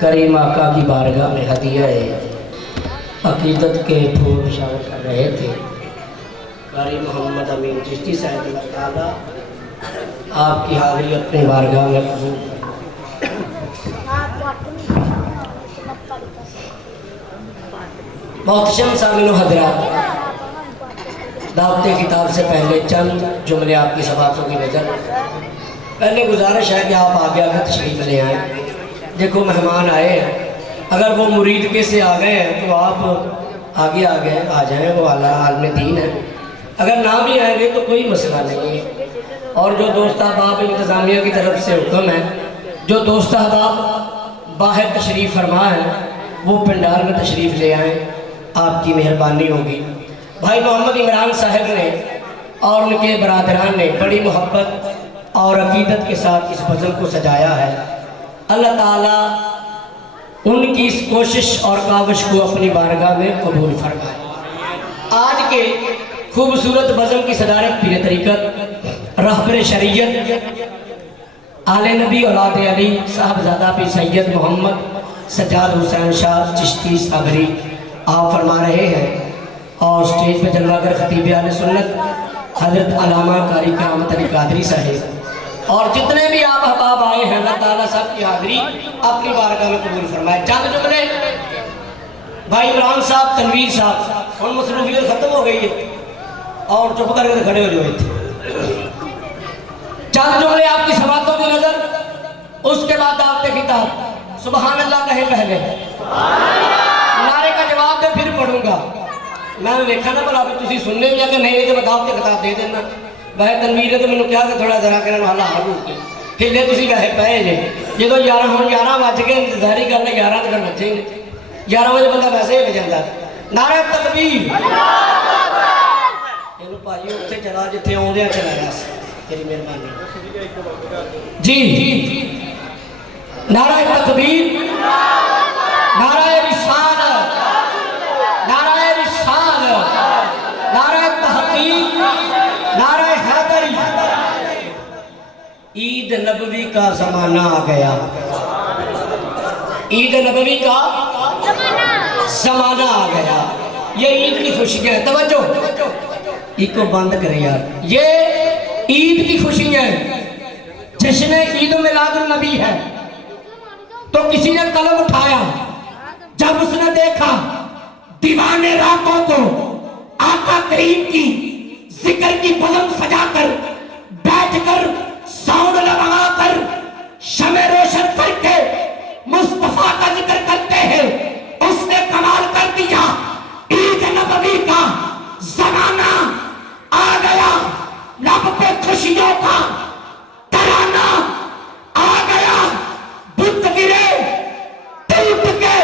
کریم آقا کی بارگاہ میں ہدیہ عقیدت کے پھول نشان کر رہے تھے۔ قاری محمد امین چشتی صاحب اللہ تعالیٰ آپ کی حاضری اپنے بارگاہ میں قبول کریں۔ محتشم سامعین و حضرات، دعوت کتاب سے پہلے چند جملے آپ کی سماعتوں کی نظر۔ پہلے گزارش ہے کہ آپ آگے آگے تشریف لے آئیں۔ دیکھو مہمان آئے ہیں، اگر وہ مرید کے سے آ گئے ہیں تو آپ آگے آگے آ جائیں، وہ عالم دین ہے۔ اگر نہ بھی آئیں گے تو کوئی مسئلہ نہیں ہے۔ اور جو دوست احباب انتظامیہ کی طرف سے حکم ہے، جو دوست احباب باہر تشریف فرما ہے وہ پنڈال میں تشریف لے آئیں، آپ کی مہربانی ہوگی۔ بھائی محمد عمران صاحب نے اور ان کے برادران نے بڑی محبت اور عقیدت کے ساتھ اس بزم کو سجایا ہے۔ اللہ تعالیٰ ان کی اس کوشش اور کاوش کو اپنی بارگاہ میں قبول فرمائے۔ آج کے خوبصورت بزم کی صدارت پیر طریقت رہبر شریعت آل نبی اولاد علی صاحبزادہ پیر سید محمد سجاد حسین شاہ چشتی صابری آپ فرما رہے ہیں، اور سٹیج پہ جلوہ گر خطیب اہل سنت حضرت علامہ قاری کرامت علی قادری صاحب اور جتنے بھی آپ احباب آئے ہیں، اللہ تعالیٰ سب کی حاضری اپنی بارگاہ میں قبول فرمائے۔ چند جملے بھائی عمران صاحب، تنویر صاحب، ان مصروفیت ختم ہو گئی ہے اور چپ کر کے کھڑے ہو جو تھے۔ چند جملے آپ کی سماعتوں کی نظر، اس کے بعد دعوت خطاب۔ سبحان اللہ کہیں پہلے، نعرے کا جواب دے پھر پڑھوں گا۔ میں نے دیکھا نا بلا بھی تسی سننے میں کہ نہیں، تو دعوت خطاب دے دینا۔ وہی تنویر ہے تو میں نے کیا کہ تھوڑا ذرا کرنا حالا حال ہو کے ہلے تسی ویسے پہے جے جدو 11 بج کے انتظاری کر لے 11 تو پھر بچے گے 11 بجے بندہ ویسے ہی جاتا۔ نعرہ تکبیر، یہ بھائی اتنے چلا جتنے آدھے چلایا تیری مہربانی جی۔ نعرہ تکبیر، نعرہ رسالت، نعرہ رسالت، نعرہ تحقیق، نعرہ حیدری۔ عید نبوی کا زمانہ آ گیا، عید نبوی کا زمانہ آ گیا، یہ عید کی خوشی ہے۔ توجہ، عید کو بند کریں یار، یہ عید کی خوشی ہے، جشن عید میلاد النبی ہے۔ تو کسی نے قلم اٹھایا، جب اس نے دیکھا دیوانے راتوں کو آقا کریم کی ذکر کی بزم سجا کر بیٹھ کر ساؤنڈ لگا کر شمع روشن کر کے مصطفیٰ کا ذکر کرتے ہیں، اس نے کمال کر دیا۔ عید نبوی کا زمانہ آ گیا، لب پہ خوشیوں کا ترانہ آ گیا۔ بت گرے ٹوٹ کے،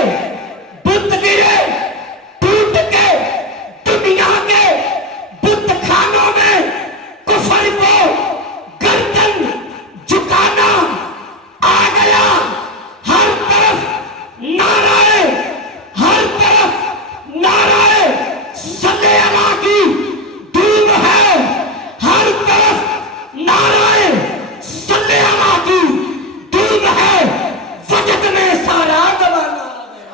بت گرے ٹوٹ کے، دنیا کے بت خانوں میں کفر کو گردن جھکانا آ گیا۔ ہر طرف نعرہ، ہر طرف نعرہ صلی اللہ کی دھوم ہے، ہر طرف نعرہ صلی اللہ کی دھوم ہے۔ وجد میں سارا زمانہ آ گیا،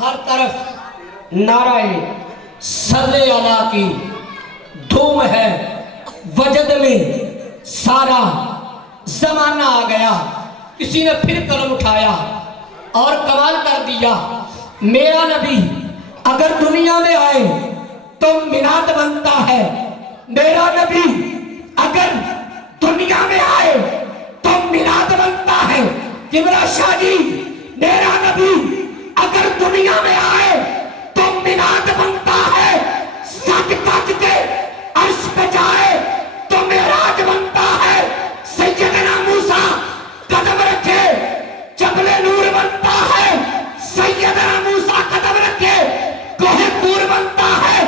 ہر طرف نعرہ صلی اللہ کی دھوم ہے، وجد میں سارا زمانہ آ گیا۔ کسی نے پھر قلم اٹھایا اور کمال کر دیا، میرا نبی اگر دنیا میں آئے تو مینات بنتا ہے، میرا نبی اگر دنیا میں آئے تو مینات بنتا ہے۔ قبلہ شاہ جی، میرا نبی اگر دنیا میں آئے تو مینات بنتا ہے، سج تج کے عرش پہ جائے تو معراج بنتا ہے۔ سیدنا موسیٰ قدم رکھے جبل نور بنتا ہے، سیدنا موسیٰ قدم رکھے کوہ طور بنتا ہے۔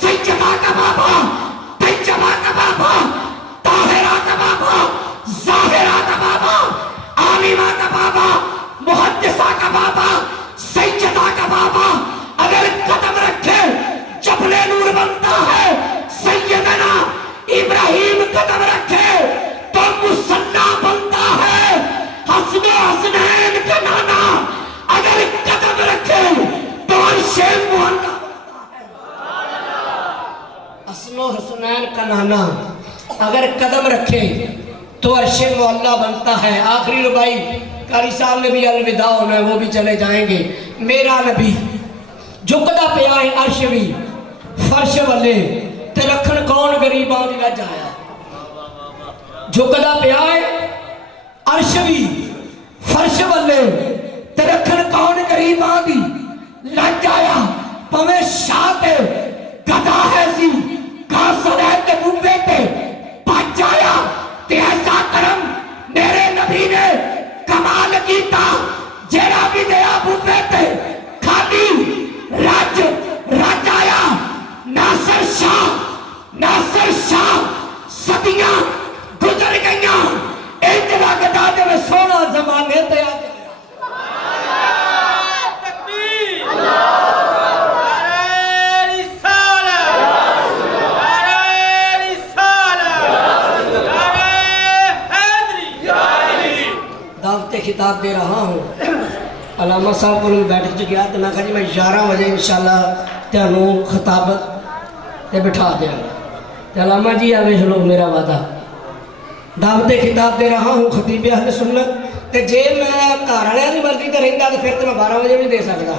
سیدہ کا بابا، طیبہ کا بابا، طاہرہ کا بابا، ظاہرہ کا بابا، عالمہ کا بابا، محدثہ کا بابا، سیدہ کا بابا، حسنین کا نانا اگر قدم رکھے تو عرش معلا حسن و حسنین کا نانا اگر قدم رکھے تو عرش معلا بنتا ہے. آخری ربائی قاری صاحب نے بھی الوداع ہونا ہے، وہ بھی چلے جائیں گے. میرا نبی جھکدا پیا ہے عرش بھی فرش والے تے رکھن کون غریباں دی لج آیا. جھکدا پیا ہے عرش بھی فرش والے تے رکھن کون غریباں دی لج آیا. پویں شاہ تے گدا ہے سی کاسر ہے تے بوے تے بچ آیا. تے ایسا کرم میرے نبی نے کمال کیتا جیڑا بھی دیا بوے تے خالی رج رج آیا. ناصر شاہ صدیاں گزر گئیاں ایک لگتا جب سونا زمانے تے آ جایا. دعوت خطاب دے رہا ہوں. علامہ صاحب کو بیٹھ چکیا تو میں کہا جی میں 11 بجے انشاءاللہ تینوں خطابت تے بٹھا دیا. علامہ جی آوے ہلو میرا وعدہ دعوت خطاب دے رہا ہوں خطیب اہل سنت. تے جے میں گھر والے دی مرضی تے رہندا تے پھر تے میں 12 بجے بھی دے سکدا.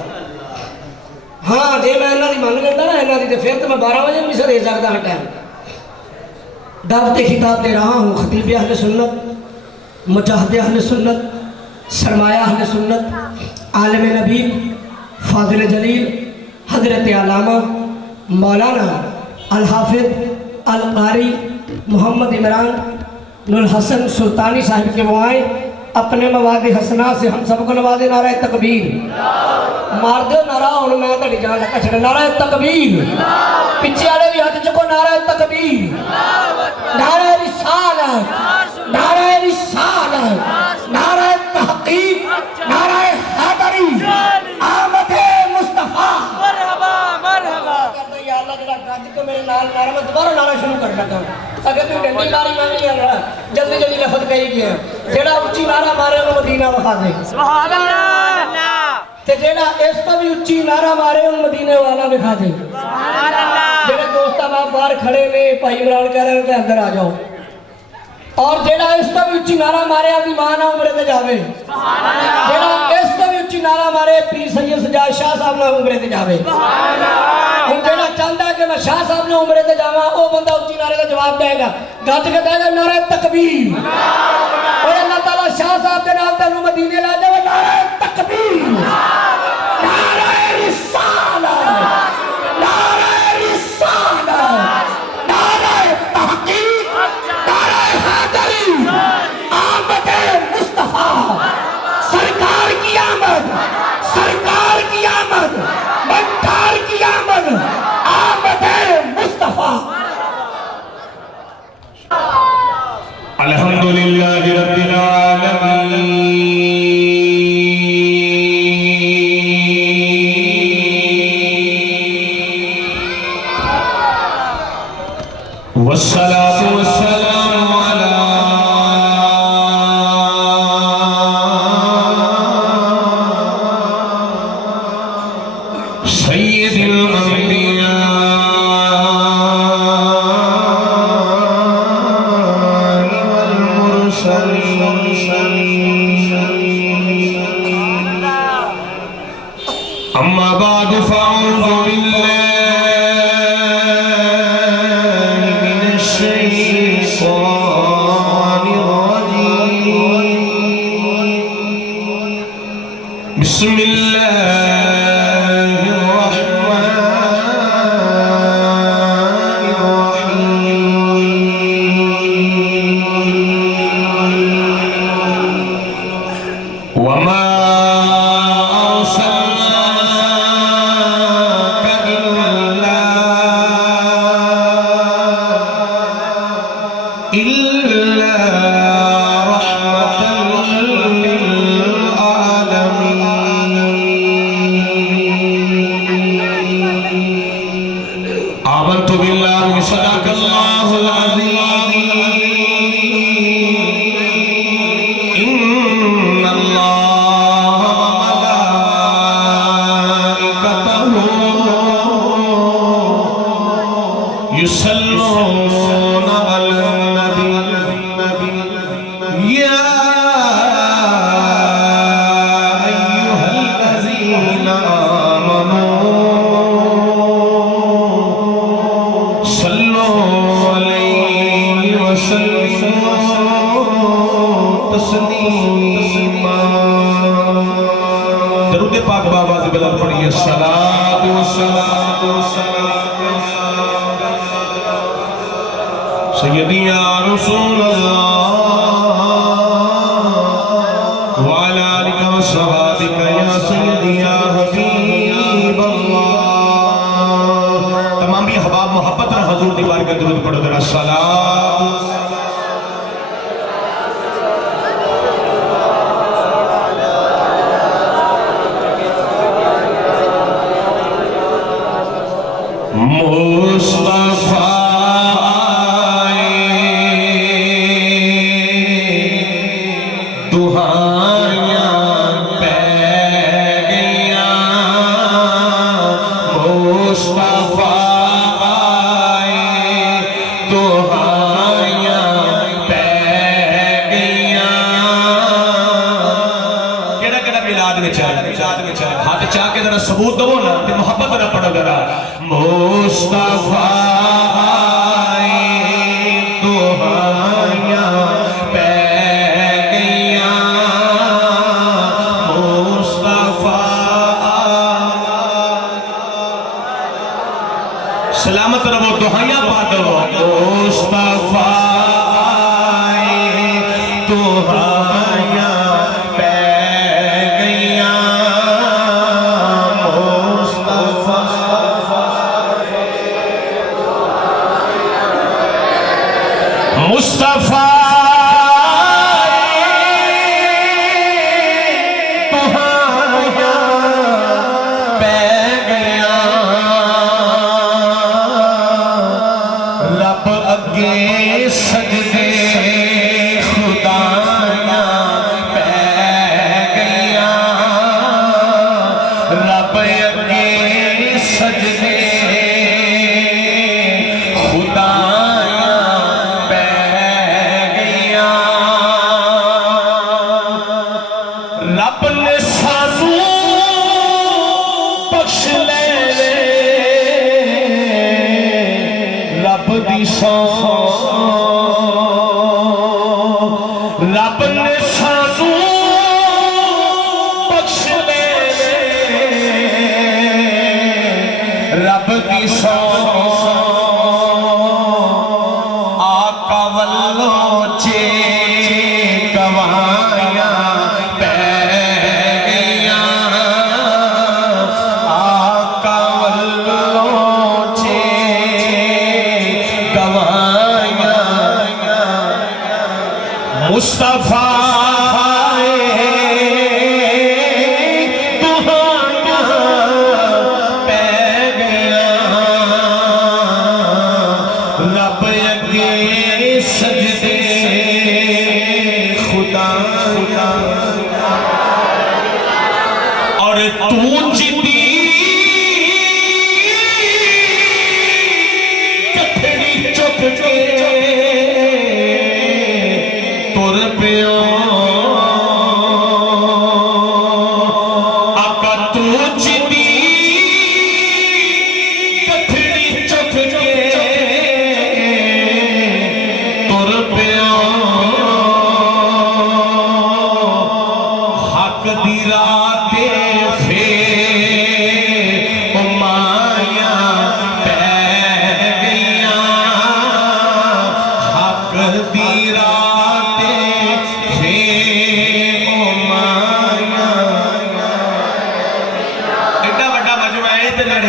ہاں جے میں انہاں دی من لینا نا انہاں دی تے پھر تے میں 12 بجے بھی دے سکدا ہر ٹائم. دعوت خطاب دے رہا ہوں خطیب اہل سنت، مجاہد اہل سنت، سرمایہ اہل سنت، عالم نبی، فاضل جلیل حضرت علامہ مولانا الحافظ القاری محمد عمران نورالحسن سلطانی صاحب کے وہاں اپنے مواد حسنہ سے ہم سب کو نوازے. نعرہ تکبیر مار دو نعرہ ہوں میں تڑی جان لکا چھڑا. نعرہ تکبیر پچھے والے بھی ہاتھ چکو. نعرہ تکبیر، نعرہ رسالت، نعرہ رسالت، نعرہ تحقیق، نعرہ حیدری، آمد مصطفیٰ. مرحبا مرحبا. یا اللہ جڑا گاجی تو میرے نال نعرہ میں دوبارہ نعرہ شروع کر لگا. اگر تو ڈنڈی ماری میں نہیں آنا جلدی جلدی لفظ کہی گیا. جڑا اچھی نعرہ مارے انہوں مدینہ وکھا دے. سبحان اللہ. تے جڑا اس تو بھی اچھی نعرہ مارے انہوں مدینے والا وکھا دے. سبحان اللہ. جڑے دوست آپ باہر کھڑے میں بھائی عمران کہہ رہے ہیں کہ اندر آ جاؤ. اور جڑا اس تو بھی اچھی نعرہ مارے آدھی ماں نہ عمرے تے جاوے. جڑا اس تو بھی اچھی نعرہ مارے پیر سید سجاد شاہ صاحب نہ عمرے تے جاوے. ہوں جڑا چاہتا ہے کہ میں شاہ صاحب نے عمرے تے جاواں او بندہ اچھی نعرے کا جواب دے گا. گج کے دے گا نعرہ تکبیر. اور اللہ تعالیٰ شاہ صاحب دے نال تینوں مدینے لا جاوے. نعرہ تکبیر، نعرہ رسالت، نعرہ رسالت، نعرہ تحقیق، نعرہ حیدری، آمد مصطفیٰ. سرکار کی آمد، سرکار کی آمد، بنٹار کی آمد، آمد مصطفیٰ. الحمدللہ رب العالمین والصلاة والسلام على سید الانبیاء أما بعد فأعوذ بالله من الشيطان الرجيم. بسم الله الرحمن الرحيم. وما إلا رحمة للعالمين. آمنت بالله صدق الله العظيم. إن الله تسلیما درود پاک بابا سے بلند پڑھیے صلاۃ و سلام سیدی یا رسول اللہ وعلی آلک و صحابک یا سیدی یا حبیب اللہ تمام بھی احباب محبت اور حضور دیوار کا درود پڑھو ذرا صلاۃ مصطفیٰ ہاتھ چاہ کے ذرا ثبوت دو نا تے محبت ذرا پڑھو ذرا مصطفیٰ دعائیاں پہ گئیاں مصطفیٰ سلامت رہو دعائیاں پا دو مصطفیٰ دعائیاں مصطفیٰ تہاں پہ گیا رب اگے سجدے خدایاں پہ گیا رب اگے سجدے رب نے سانو بخش لے رب دی سان رب نے سانو بخش لے رب دی سان آقا والوں چے گواہیاں مصطفیٰ دعائیاں پہ گیا رب اگے سجدے خدا اور تو جدی کتھڑی چک کے تر پیو آقا تو جدی کتھڑی چک کے تر پیو حق دی راہ تے پھر مایاں پہ گئیاں حق دی راہ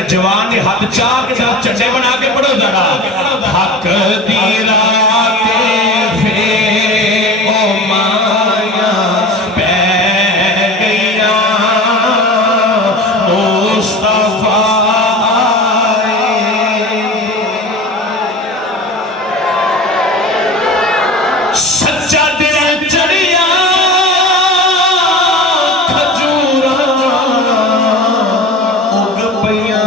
جوان نے ہاتھ چاہ کے ساتھ چٹے بنا کے پڑھو ذرا حق دی راہ تے پھر او مایاں پہ گئیاں مصطفیٰ سچا دل چڑھیا کھجوراں اگ پیاں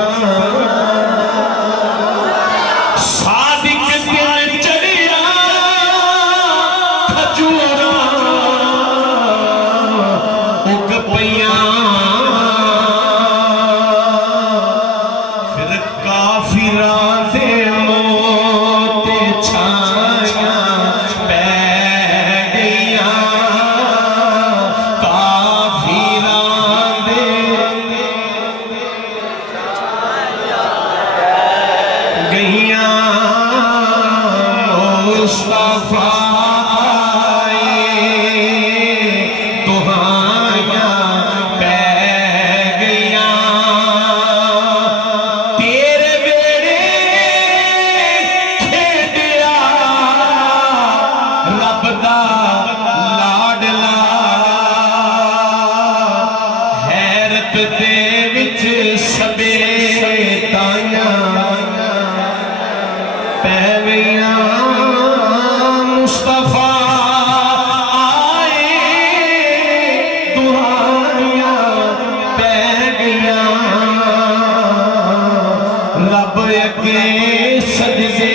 رب اگے سجدے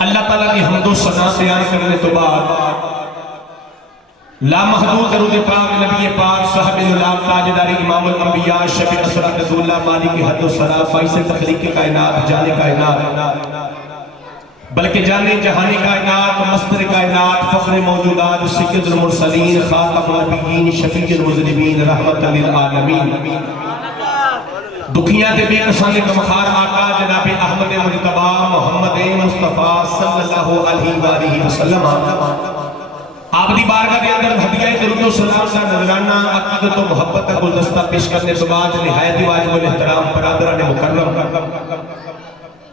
اللہ تعالیٰ کی حمد و ثنا بیان کرنے تو بعد لامحدود درود پاک نبی پاک صاحب العلام تاجدار امام الانبیاء شفیع اسرار رسول اللہ مالک حد و ثنا باعث تخلیق کائنات جان کائنات بلکہ جانے جہان کائنات مصدر کائنات فخر موجودات سید المرسلین خاتم النبیین شفیع المذنبین رحمت للعالمین دکھیاں دے بے کسانے کمخار آقا جناب احمد مجتبہ محمد مصطفیٰ صلی اللہ علیہ وآلہ وسلم آپ دی بارگاہ دے اندر ہدیہ درود و سلام کا نذرانہ عقیدت و محبت کا گلدستہ پیش کرنے تو بعد نہایت واجب الاحترام برادران مکرم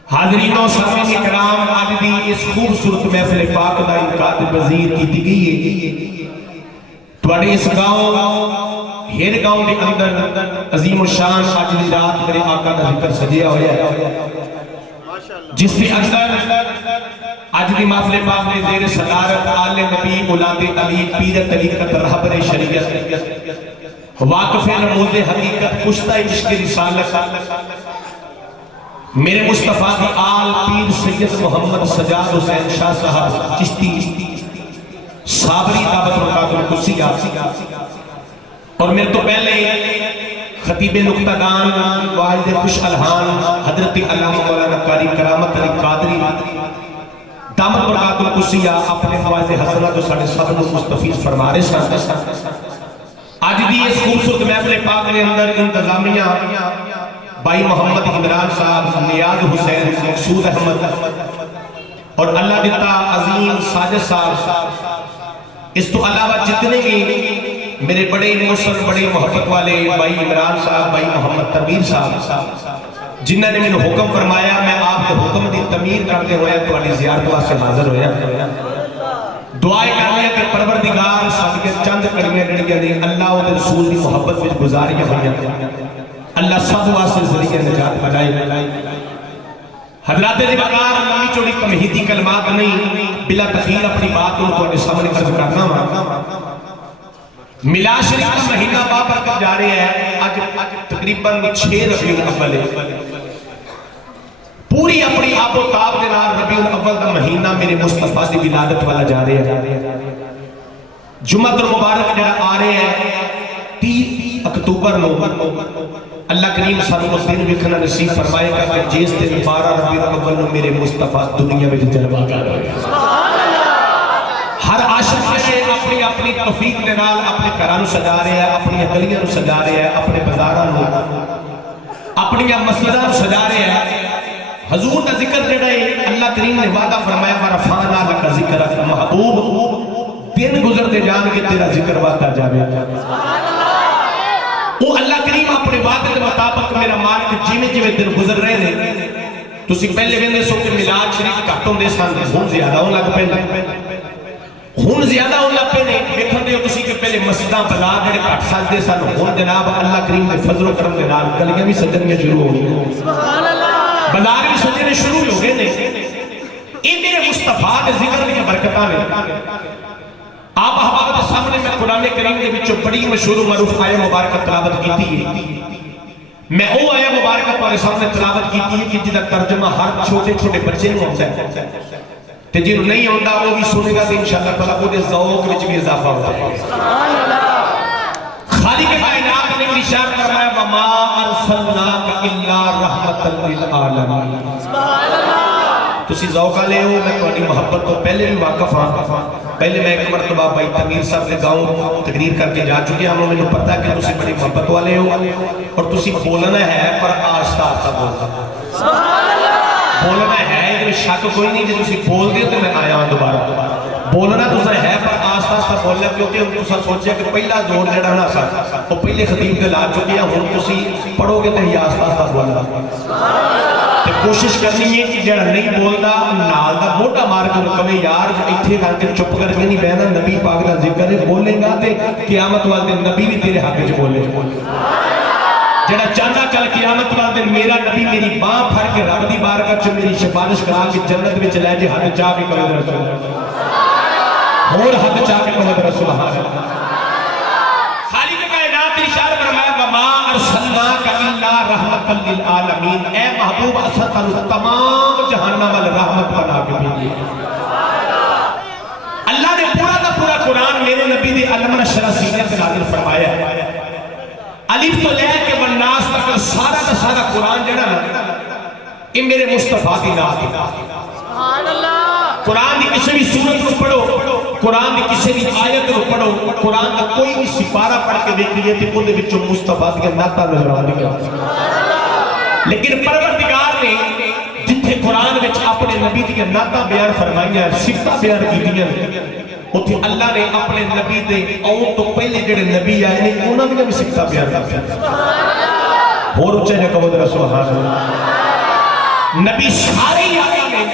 حاضرین و سامعین کرام آج دی اس خوبصورت محفل پاک دا انعقاد پذیر کی گئی ہے تواڈے اس گاؤں ہیر گاؤں کے اندر عظیم الشان آج دی رات میرے آقا کا ذکر سجیا ہویا ہے جس کے اندر آج دی محفل پاک میں زیر صدارت آل نبی اولاد علی پیر طریقت رہبر شریعت واقف رموز حقیقت کشتہ عشق رسالت میرے مصطفیٰ کی آل پیر سید محمد سجاد حسین شاہ صاحب چشتی صابری دعوت مقابل القدسیہ اور میرے تو پہلے خطیب نکتہ دان واحد خوش الہان حضرت علامہ مولانا قاری کرامت علی قادری دامت برکات القدسیہ اپنے فوائد حسنہ جو ساڑھے سب کو مستفیض فرما رہے ہیں آج بھی اس خوبصورت محفل پاک کے اندر انتظامیہ بھائی محمد عمران صاحب نیاز حسین مقصود احمد اور اللہ دیتا عظیم ساجد صاحب اس تو علاوہ جتنے بھی میرے بڑے مسلم بڑے محبت والے بھائی عمران صاحب بھائی محمد تمیر صاحب جنہوں نے میں نے حکم فرمایا میں آپ کے حکم دی تمیر کرتے ہوئے تو علی زیارت واسے حاضر ہویا دعائیں کرنے کہ پروردگار صدقے چند کڑیاں گڑیاں دی اللہ و رسول دی محبت میں گزاریاں ہوئی اللہ سب واسے ذریعہ نجات بنائے حضرات دی بقار لمبی چوڑی تمہیدی کلمات نہیں بلا تخیر اپنی بات ان کو سامنے عرض کرنا ہوا ملا شریف کا مہینہ بابرکت جا رہے ہیں آج تقریباً 6 ربیع الاول ہے پوری اپنی آب و تاب دنار ربیع الاول کا مہینہ میرے مصطفیٰ دی ولادت والا جا رہے ہیں جمعہ المبارک جڑا آ رہے ہیں 30 اکتوبر نو اللہ کریم صلی اللہ علیہ وسلم وکھنا نصیب فرمائے گا کہ جس دن 12 ربیع الاول نو میرے مصطفیٰ دنیا میں جلوہ کر رہے ہیں ہر عاشق سے اپنی اپنی توفیق دے نال اپنے گھراں سجا رہے ہیں اپنی گلیاں سجا رہے ہیں اپنے بازاراں اپنی مسجداں سجا رہے ہیں حضور کا ذکر جڑا ہے اللہ کریم نے وعدہ فرمایا ورفعنا لک ذکرک محبوب دن گزرتے جان کے تیرا ذکر وعدہ جاوے وہ اللہ کریم اپنے وعدے کے مطابق میرا مالک جیویں دن گزر رہے ہیں تسی پہلے ویندے سو کہ میلاد شریف گھٹ ہوندے سن ہن زیادہ ہون لگ پے ہن زیادہ ہون لگ پے نے ویکھن دے تسی کہ پہلے مسجداں بازار جڑے گھٹ سجدے سن ہن جناب اللہ کریم دے فضل و کرم دے نال گلیاں بھی سجدیاں شروع ہو گئیں سبحان اللہ بازار بھی سجدے شروع ہو گئے نے اے میرے مصطفیٰ دے ذکر دی برکتاں نے آپ احباب کے سامنے میں قرآن کریم کے بچوں بڑی مشہور و معروف آیہ مبارکہ تلاوت کیتی ہے میں او آیہ مبارکہ تمہارے سامنے تلاوت کیتی ہے کہ جدا ترجمہ ہر چھوٹے چھوٹے بچے نے ہوتا ہے تے جنہوں نہیں ہوتا وہ بھی سنے گا تو انشاءاللہ تعالیٰ وہ دے ذوق وچ بھی اضافہ ہوتا ہے خالق کائنات نے ارشاد فرمایا وما ارسلناک الا رحمتا للعالمین سبحان اللہ تسی ذوق لے ہو میں تمہاری محبت تو پہلے بھی واقف ہاں پہلے میں ایک مرتبہ بھائی تمیر صاحب کے گاؤں تقریر کر کے جا چکے ہوں میں نے پتا کہ تسی بڑی محبت والے ہو اور تسی بولنا ہے پر آہستہ آہستہ بولنا سبحان اللہ بولنا ہے یہ شک کوئی نہیں کہ تسی بول دے تو میں آیا ہوں دوبارہ بولنا تو ہے پر آہستہ آہستہ بولنا کیونکہ ہم تسا سوچیا کہ پہلا زور جڑا نہ سا وہ پہلے خطیب کے لا چکے ہیں ہن تسی پڑھو گے تو ہی آہستہ آہستہ بولنا تے کوشش کرنی ہے کہ جڑا نہیں بولدا نال دا موٹا مار کے کہے یار ایتھے کر کے چپ کر کے نہیں بہنا نبی پاک دا ذکر ہے بولے گا تے قیامت والے دن نبی بھی تیرے حق وچ بولے جڑا چاہتا کل قیامت والے دن میرا نبی میری باں پھڑ کے رب دی بارگاہ چ میری سفارش کرا کے جنت وچ لے جے ہاتھ چاہ کے کہو رسول اللہ اور ہاتھ چاہ کے کہو رسول اللہ خالق کائنات نے ارشاد فرمایا وما ارسلناک الا رحمتا للعالمین اے محبوب اسد تمام جہانوں وال رحمت بنا کے بھیجی اللہ نے پورا دا پورا قرآن میرے نبی دے علم نشرہ سینے سے نازل فرمایا الف تو لے کے والناس تک سارا دا سارا قرآن جڑا نا یہ میرے مصطفیٰ دی نات قرآن دی کسی بھی سورت کو پڑھو قرآن دی کسی بھی آیت کو پڑھو قرآن دا کوئی بھی سپارہ پڑھ کے دیکھ لیے تھے وہ دے بچوں مصطفیٰ دی ناتا نظر آنے گیا لیکن پروردگار نے جتھے قرآن وچ اپنے نبی دی ناتا بیان فرمائیاں صفتہ بیان کی دیا اتھے اللہ نے اپنے نبی دے اون تو پہلے جڑے نبی آئے نے انہوں نے بھی صفتہ بیان کیا اور اچھے نے کہو در سبحان اللہ نبی سارے ہی آیا نے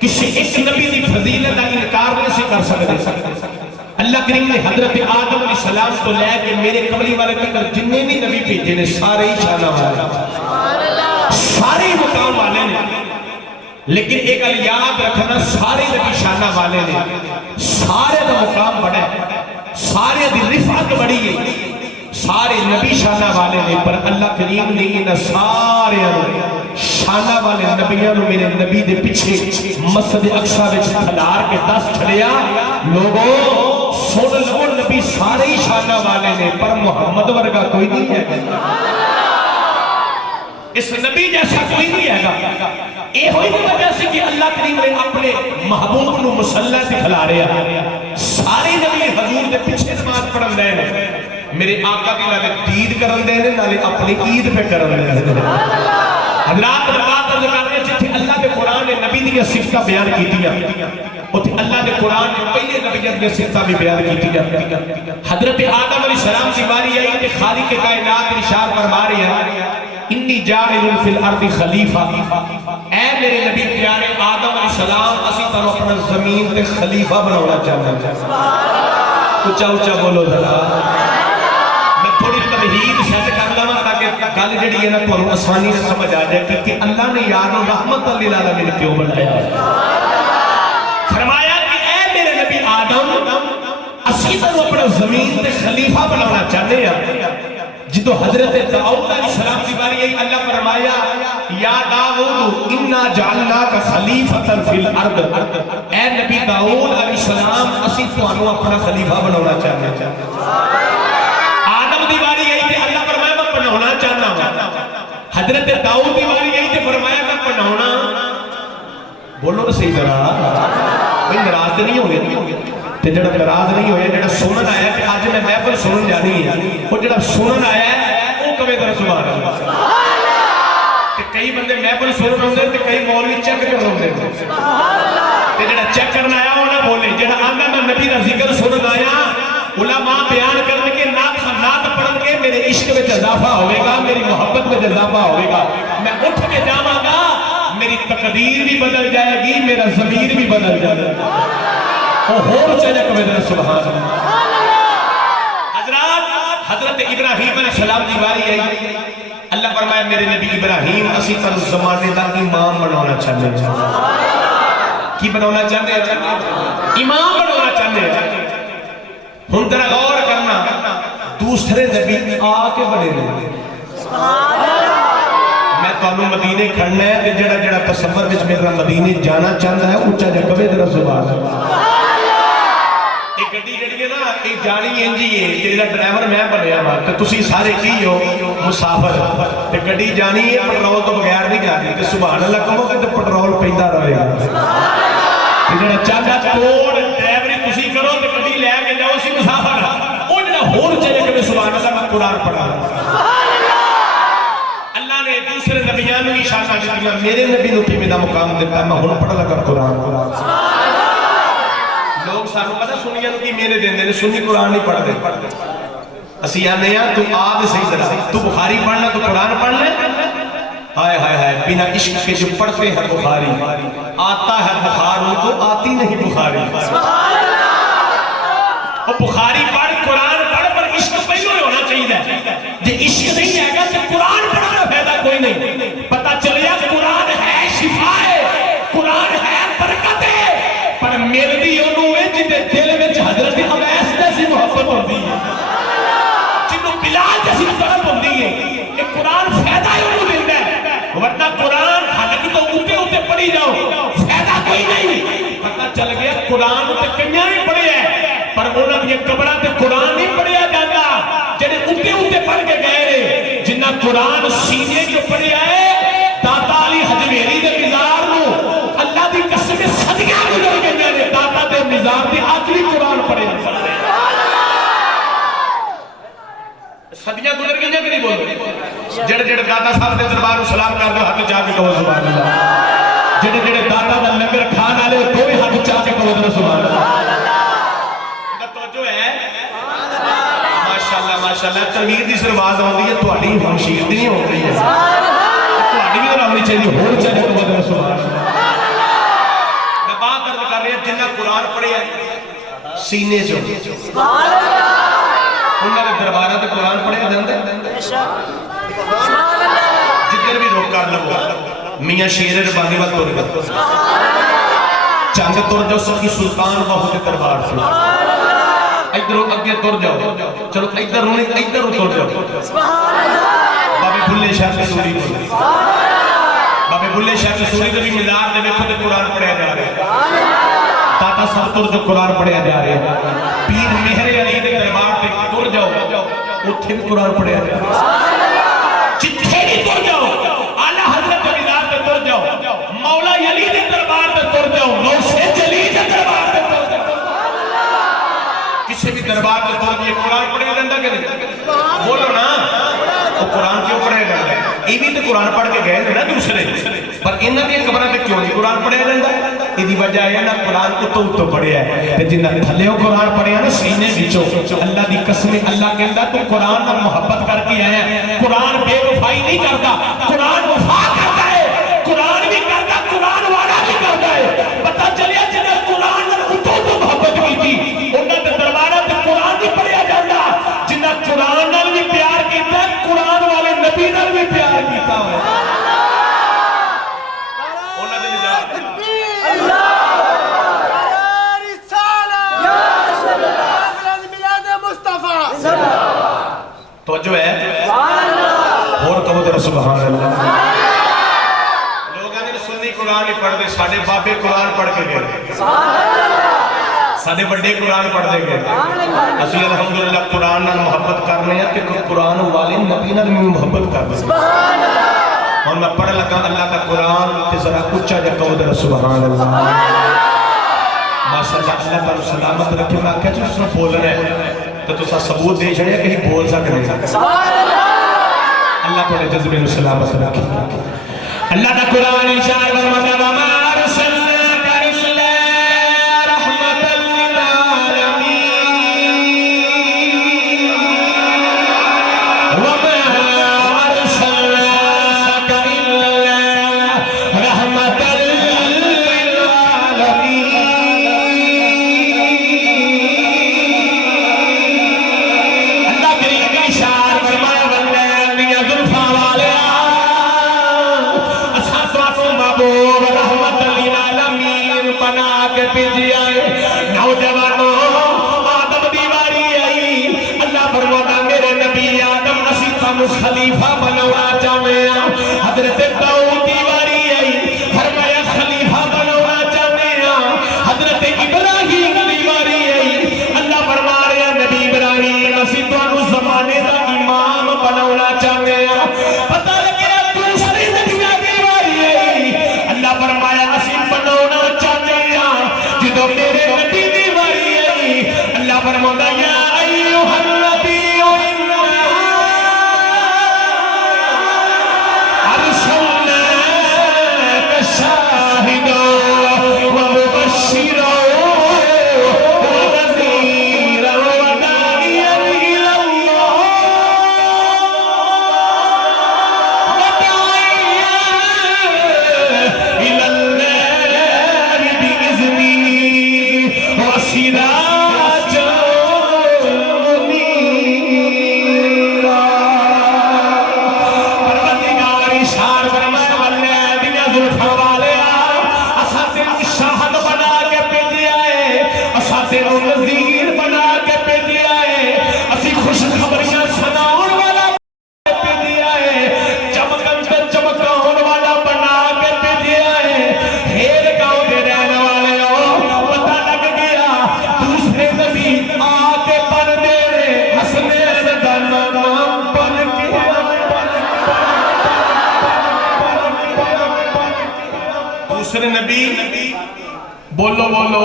کسی ایک نبی دی فضیلت کا انکار نہیں سے کر سکتے اللہ کریم نے حضرت آدم علیہ السلام تو لے کے میرے قبلی والے تک جننے بھی نبی بھیجے نے سارے ہی شانہ والے سارے ہی مقام والے نے لیکن ایک گل یاد رکھنا سارے نبی شانہ والے نے سارے دا مقام بڑا ہے سارے دی رفعت بڑی ہے سارے نبی شانہ والے نے پر اللہ کریم نے انہاں سارے شانہ والے نبیوں نے میرے نبی دے پیچھے مسجد اقصی وچ کھلار کے دس چھڑیا لوگوں سن لو نبی سارے ہی شانہ والے نے پر محمد ورگا کوئی نہیں ہے اس نبی جیسا کوئی نہیں ہے اے ہوئی دی وجہ سے کہ اللہ کریم نے اپنے محبوب نو مسلح سے کھلا رہا سارے نبی حضور دے پیچھے نماز پڑھن دے میرے آقا کی نالے دید کرن دے نالے اپنی عید پہ کرن دے حضرات بات عرض کر رہے جتھے اللہ دے قرآن نے نبی دی صفتہ بیان کی دیا اتھے اللہ دے قرآن نے پہلے نبیت نے صفتہ بھی بیان کی دیا حضرت آدم علیہ السلام کی باری آئی کہ خالق کائنات ارشاد فرما رہے ہیں انی جاعل فی الارض خلیفہ اے میرے نبی پیارے آدم علیہ السلام اسی طرح اپنا زمین تے خلیفہ بناونا چاہتا ہے اچھا اچھا بولو ذرا میں تھوڑی تمہید سیٹ کر لوں تاکہ گل جڑی ہے نا تو آسانی سے سمجھ آ جائے کہ اللہ نے یاد رحمت للعالمین کیوں بنایا فرمایا کہ اے میرے نبی آدم اسی طرح اپنا زمین تے خلیفہ بناونا چاہتے ہیں جدو حضرت داؤد علیہ السلام کی باری ہے اللہ فرمایا یا داؤد انا جعلناک خلیفتا فی الارض اے نبی داؤد علیہ السلام اسی توانو اپنا خلیفہ بناونا چاہتے ہیں آدم دی باری ہے کہ اللہ فرمایا میں بناونا چاہنا ہوں حضرت داؤد دی باری ہے کہ فرمایا میں بناونا بولو نا صحیح طرح بھئی ناراض نہیں ہو گئے تے جڑا ناراض نہیں ہویا جڑا سنن آیا کہ اج میں محفل سنن جانی ہے او جڑا سنن آیا ہے او کبے ذرا سبحان اللہ تے کئی بندے محفل سنن ہوندے تے کئی مولوی چیک کر ہوندے سبحان اللہ تے جڑا چیک کرنا آیا او نہ بولے جڑا آندا میں نبی دا ذکر سنن آیا علماء بیان کرن کے نعت پڑھن کے میرے عشق وچ اضافہ ہوے گا میری محبت وچ اضافہ ہوے گا میں اٹھ کے جاواں گا میری تقدیر بھی بدل جائے گی میرا ضمیر بھی بدل جائے گا اور چلے کبھی در سبحان حضرات حضرت ابراہیم علیہ السلام کی باری آئی اللہ فرمایا میرے نبی ابراہیم اسی پر زمانے کا امام بنانا چاہتے ہیں کی بنانا چاہتے ہیں امام بنانا چاہتے ہیں ہن ذرا غور کرنا دوسرے نبی آ کے بنے رہے میں تانوں مدینے کھڑنا ہے کہ جڑا جڑا تصور وچ میرا مدینے جانا چاہتا ہے اونچا جا کبھی ذرا سبحان اللہ گڈی جڑی ہے نا یہ جانی انجی ہے تیرا ڈرائیور میں بنیا وا تے تسی سارے کی ہو مسافر تے گڈی جانی ہے پٹرول تو بغیر نہیں جاتی تے سبحان اللہ کہو کہ پٹرول پیندا رہے گا تے جڑا چاہتا توڑ ڈرائیوری تسی کرو تے گڈی لے کے جاؤ سی مسافر او جڑا ہور چلے کہ سبحان اللہ میں قرآن پڑھا اللہ نے دوسرے نبیوں نے اشارہ کیا میرے نبی نو کیویں دا مقام دیتا میں ہن پڑھ لگا قرآن لوگ سانو پتہ سنیاں کی میرے دیندے نے سنی قرآن نہیں پڑھ دے اسی آنے ہیں تو آدھ صحیح طرح تو بخاری پڑھنا تو قرآن پڑھ لے ہائے ہائے ہائے بنا عشق کے جو پڑھتے ہیں بخاری آتا ہے بخار ان کو آتی نہیں بخاری اور بخاری پڑھ قرآن پڑھ پر عشق پہلو ہونا چاہیے جے عشق نہیں ہے گا تو ہوتی ہے جنوں بلال جیسی طرف ہوتی ہے کہ قرآن فائدہ ہی انہوں دیتا ہے ورنہ قرآن حالانکہ تو اوتے اوتے پڑھی جاؤ فائدہ کوئی نہیں پتہ چل گیا قرآن تے کنیاں بھی پڑھے ہیں پر انہوں نے قبرہ تے قرآن نہیں پڑھیا جاتا جنہیں اوتے اوتے پڑھ کے گئے رہے جنہ قرآن سینے جو پڑھیا ہے داتا علی حجویری دے مزار نو اللہ دی قسم صدیاں گزر کے گئے داتا دے مزار دی آخری قرآن پڑھے صدیاں گزر گئی نہیں بول جڑے جڑے داتا صاحب دے دربار کو سلام کر دو ہاتھ چاہ کے کہو سبحان اللہ جڑے جڑے داتا دا لنگر کھان والے کوئی ہاتھ چاہ کے کہو سبحان اللہ ان کا توجہ ہے ماشاءاللہ ماشاءاللہ تنویر دی سرواز ہوندی ہے تہاڈی ہمشیر دی نہیں ہو رہی ہے تہاڈی بھی ہونی چاہیے ہور چاہے کہو سبحان اللہ میں بات کر رہا جنہ قرآن پڑھے ہیں سینے سے سبحان اللہ انہوں نے دربارہ تے قرآن پڑھے جاندے جدھر بھی روک کر لگو میاں شیر ربانی وقت تر گئے چنگ تر جاؤ سکی سلطان بہو کے دربار سے ادھروں اگے تر جاؤ چلو ادھر ہونے ادھر تر جاؤ بابے بھلے شاہ کے سوری بولے بابے بھلے شاہ کے سوری بھی مزار دے میں خود قرآن پڑھے جا رہے ہیں داتا صاحب تر جو قرآن پڑھے جا رہے ہیں پیر مہر علی دے دربار تے تر جاؤ اتھے بھی قرآن پڑھے جا رہے ہیں جتھے بھی تر جاؤ اعلیٰ حضرت مزار تے تر جاؤ مولا علی دے دربار تے تر جاؤ غوث جلی دے دربار تے تر جاؤ کسی بھی دربار تے تر یہ قرآن پڑھے جاندہ کہ نہیں بولو نا وہ قرآن کیوں پڑھے جاندہ یہ بھی تو قرآن پڑھ کے گئے نا دوسرے پر انہاں دی قبراں تے کیوں نہیں قرآن پڑھیا جاندا ہے دی وجہ ہے نا قرآن تو پڑھیا ہے تے جنہاں تھلیوں قرآن پڑھیا نا سینے وچوں اللہ دی قسم اللہ کہندا تو قرآن نال محبت کر کے آیا ہے قرآن بے وفائی نہیں کرتا قرآن وفا کرتا ہے قرآن بھی کرتا قرآن والا بھی کرتا ہے پتہ چلیا جنہاں قرآن نال تو محبت کی تھی انہاں دے درباراں تے قرآن نہیں پڑھیا جاندا جنہاں قرآن نال بھی پیار کیتا ہے قرآن والے نبی نال بھی پیار کیتا ہے توجہ ہے اور کہو تو سبحان اللہ لوگوں نے سنی قرآن ہی پڑھ دے ساڑھے بابے قرآن پڑھ کے گئے ساڑھے بڑے قرآن پڑھ دے گئے اسی الحمدللہ قرآن نال محبت کرنے ہیں کہ قرآن والے نبی نال محبت کرنے اور میں پڑھ لگا اللہ کا قرآن تے ذرا اچھا جا کہو تو سبحان اللہ ماشاءاللہ اللہ تعالی سلامت رکھے میں کہہ جو صرف بول رہے ہیں تو تو ثبوت دے چھڑے کہیں بول سکتے ہیں اللہ کو جذبے میں سلامت رکھے اللہ کا قرآن ارشاد فرماتا ہے وما ارسلناک الا رحمتا للعالمین وما ارسلناک الا رحمتا خلیفہ بنونا چاہے حضرت داؤد دیواری آئی فرمایا خلیفہ بنونا چاہے حضرت ابراہیم دیواری آئی اللہ فرما رہا نبی ابراہیم اسی تو زمانے دا امام بنونا چاہے پتہ لگیا دوسری نبی دیواری آئی اللہ فرمایا اسی بنونا چاہے جدو میرے نبی دیواری آئی اللہ فرمایا یا ایوہ النبی میرے نبی بولو بولو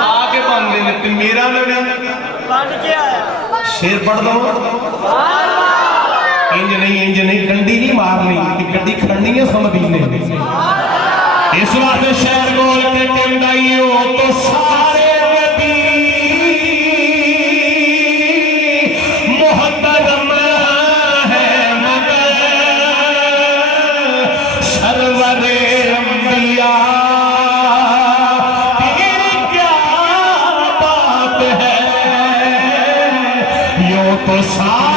آگے باندھے نے تے میرا نبی شیر پڑھ دو انج نہیں گنڈی نہیں مارنی گڈی کھڑنی ہے سمدینے اس واسطے شہر بول کے کہندائیو تو سارے نبی محترم ہے مگر سرور انبیاء تیری کیا بات ہے یوں تو سارے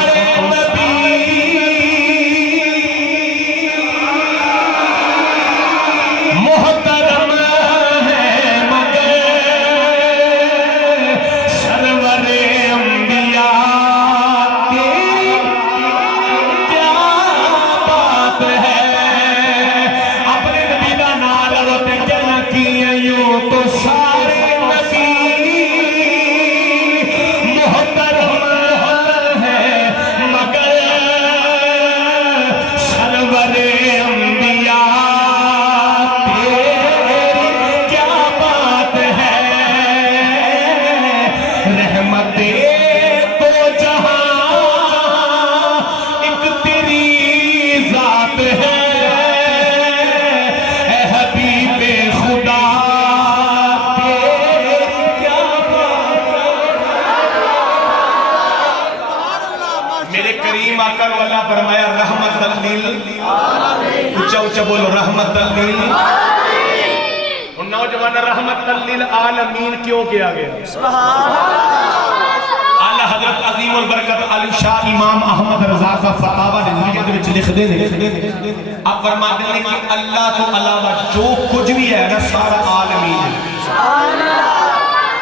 فرمایا رحمت للعالمین اونچا اونچا بولو رحمت للعالمین اور نوجوان رحمت للعالمین کیوں کیا گیا اعلی حضرت عظیم البرکت علی شاہ امام احمد رضا کا فتاوی رضویہ وچ لکھ دے نے اب فرماتے ہیں کہ اللہ تو علاوہ جو کچھ بھی ہے نا سارا عالمین ہے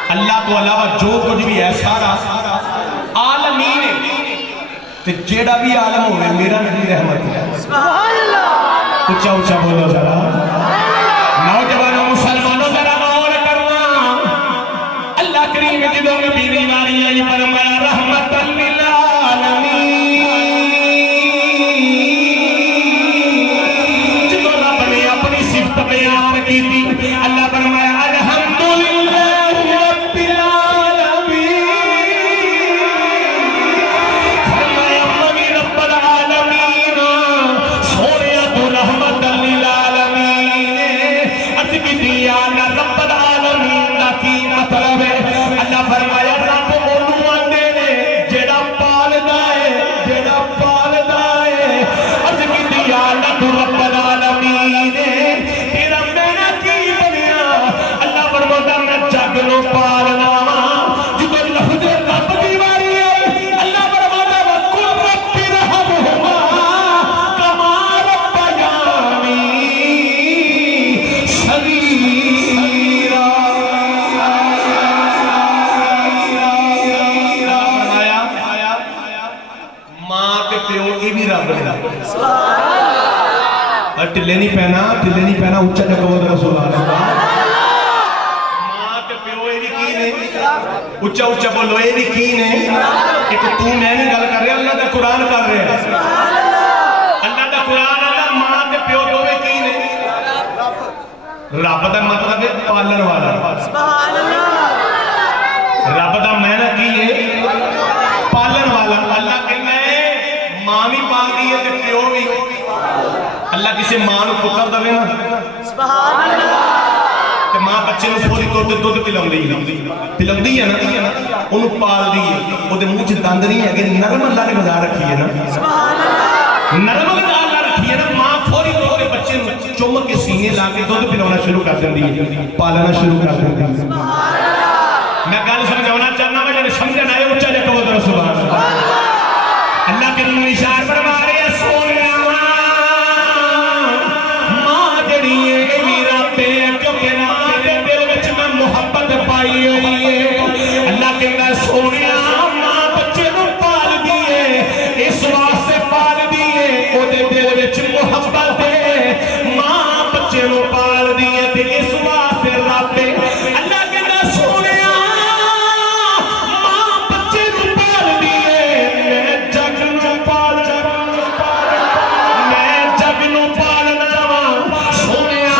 اللہ تو علاوہ جو کچھ بھی ہے سارا عالمین ہے تو جیڑا بھی عالم ہوئے میرا نبی رحمت ہے اچھا اچھا بولو ذرا نوجوانوں مسلمانوں ذرا غور کرنا اللہ کریم جدوں میں بیوی واری آئی فرمایا رحمت للعالمین جدوں رب نے اپنی صفت بیان کی تھی اللہ فرمایا ٹلے نہیں پہنا اچھا جگہ رسول اللہ ماں تے پیو اے بھی کی نے اچھا اچھا بولو اے بھی کی نے ایک تو میں نہیں گل کر رہا اللہ دا قرآن کر رہے ہیں اللہ دا قرآن اللہ ماں تے پیو تو بھی کی نے رب دا مطلب ہے پالن والا رب دا معنی کی ہے پالن والا اللہ کہنا ہے ماں بھی پال دی ہے تے پیو بھی اللہ کسی ماں نو پتر دے نا سبحان اللہ تے ماں بچے نو فوری طور تے دودھ پلاوندی ہے نا اونوں پال دی ہے او دے منہ وچ دند نہیں ہے کہ نرم اللہ نے غذا رکھی ہے نا سبحان اللہ نرم غذا اللہ رکھی ہے نا ماں فوری طور تے بچے نو چوم کے سینے لا کے دودھ پلاونا شروع کر دیندی ہے پالنا شروع کر دیندی ہے سبحان اللہ میں گل سمجھاونا چاہنا میں جے سمجھن آئے اونچا جے کہو سبحان اللہ اللہ کے نور اشار فرما رہے ہیں سونے محبت پائی ہوئی ہے اللہ کے میں سونیا ماں بچے نو پال دیئے اس واسطے پال دیئے او دے دل وچ محبت ہے ماں بچے نو پال دیئے تے اس واسطے رب اللہ کے میں سونیا ماں بچے نو پال دیئے میں جگ نو پال میں جگ نو پالنا سونیا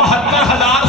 72,000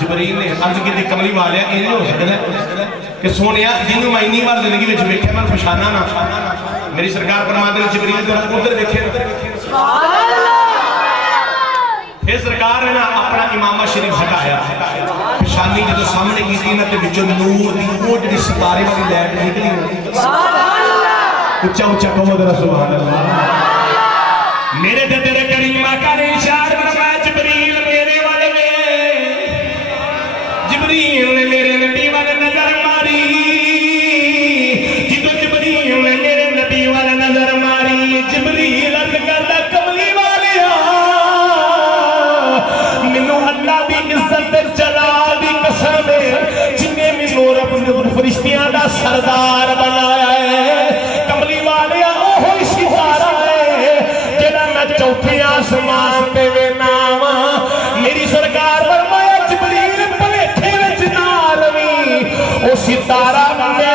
جبریل نے عرض کی کملی والے یہ نہیں ہو سکتا کہ سونے جنوں میں انی بار زندگی میں ویکھیا میں پچھانا نہ میری سرکار فرماتے ہیں جبریل جب ادھر ویکھے پھر سرکار نے نا اپنا امامہ شریف ہٹایا پچھانی جب سامنے کی تھی نا تے وچوں نور دی وہ جڑی ستارے والی لائٹ نکلی اچھا اچھا کہو ذرا سبحان اللہ میرے تے تیرے کریم آقا نے اشارہ فرمایا جبریل میرے والے جبریل نے میرے نبی والے نظر ماری جدو جبریل نے میرے نبی والے نظر ماری جبریل عرض کردا کملی والیا مینوں اللہ دی عزت تے جلال دی قسم ہے جن نے مینوں رب نے فرشتیاں دا سردار بنایا ہے کملی والیا اوہی ستارہ چوتھے آسمان پہ ویناوا میری سرکار فرمایا جبریل پلیٹھے وچ نہ روی او ستارہ میں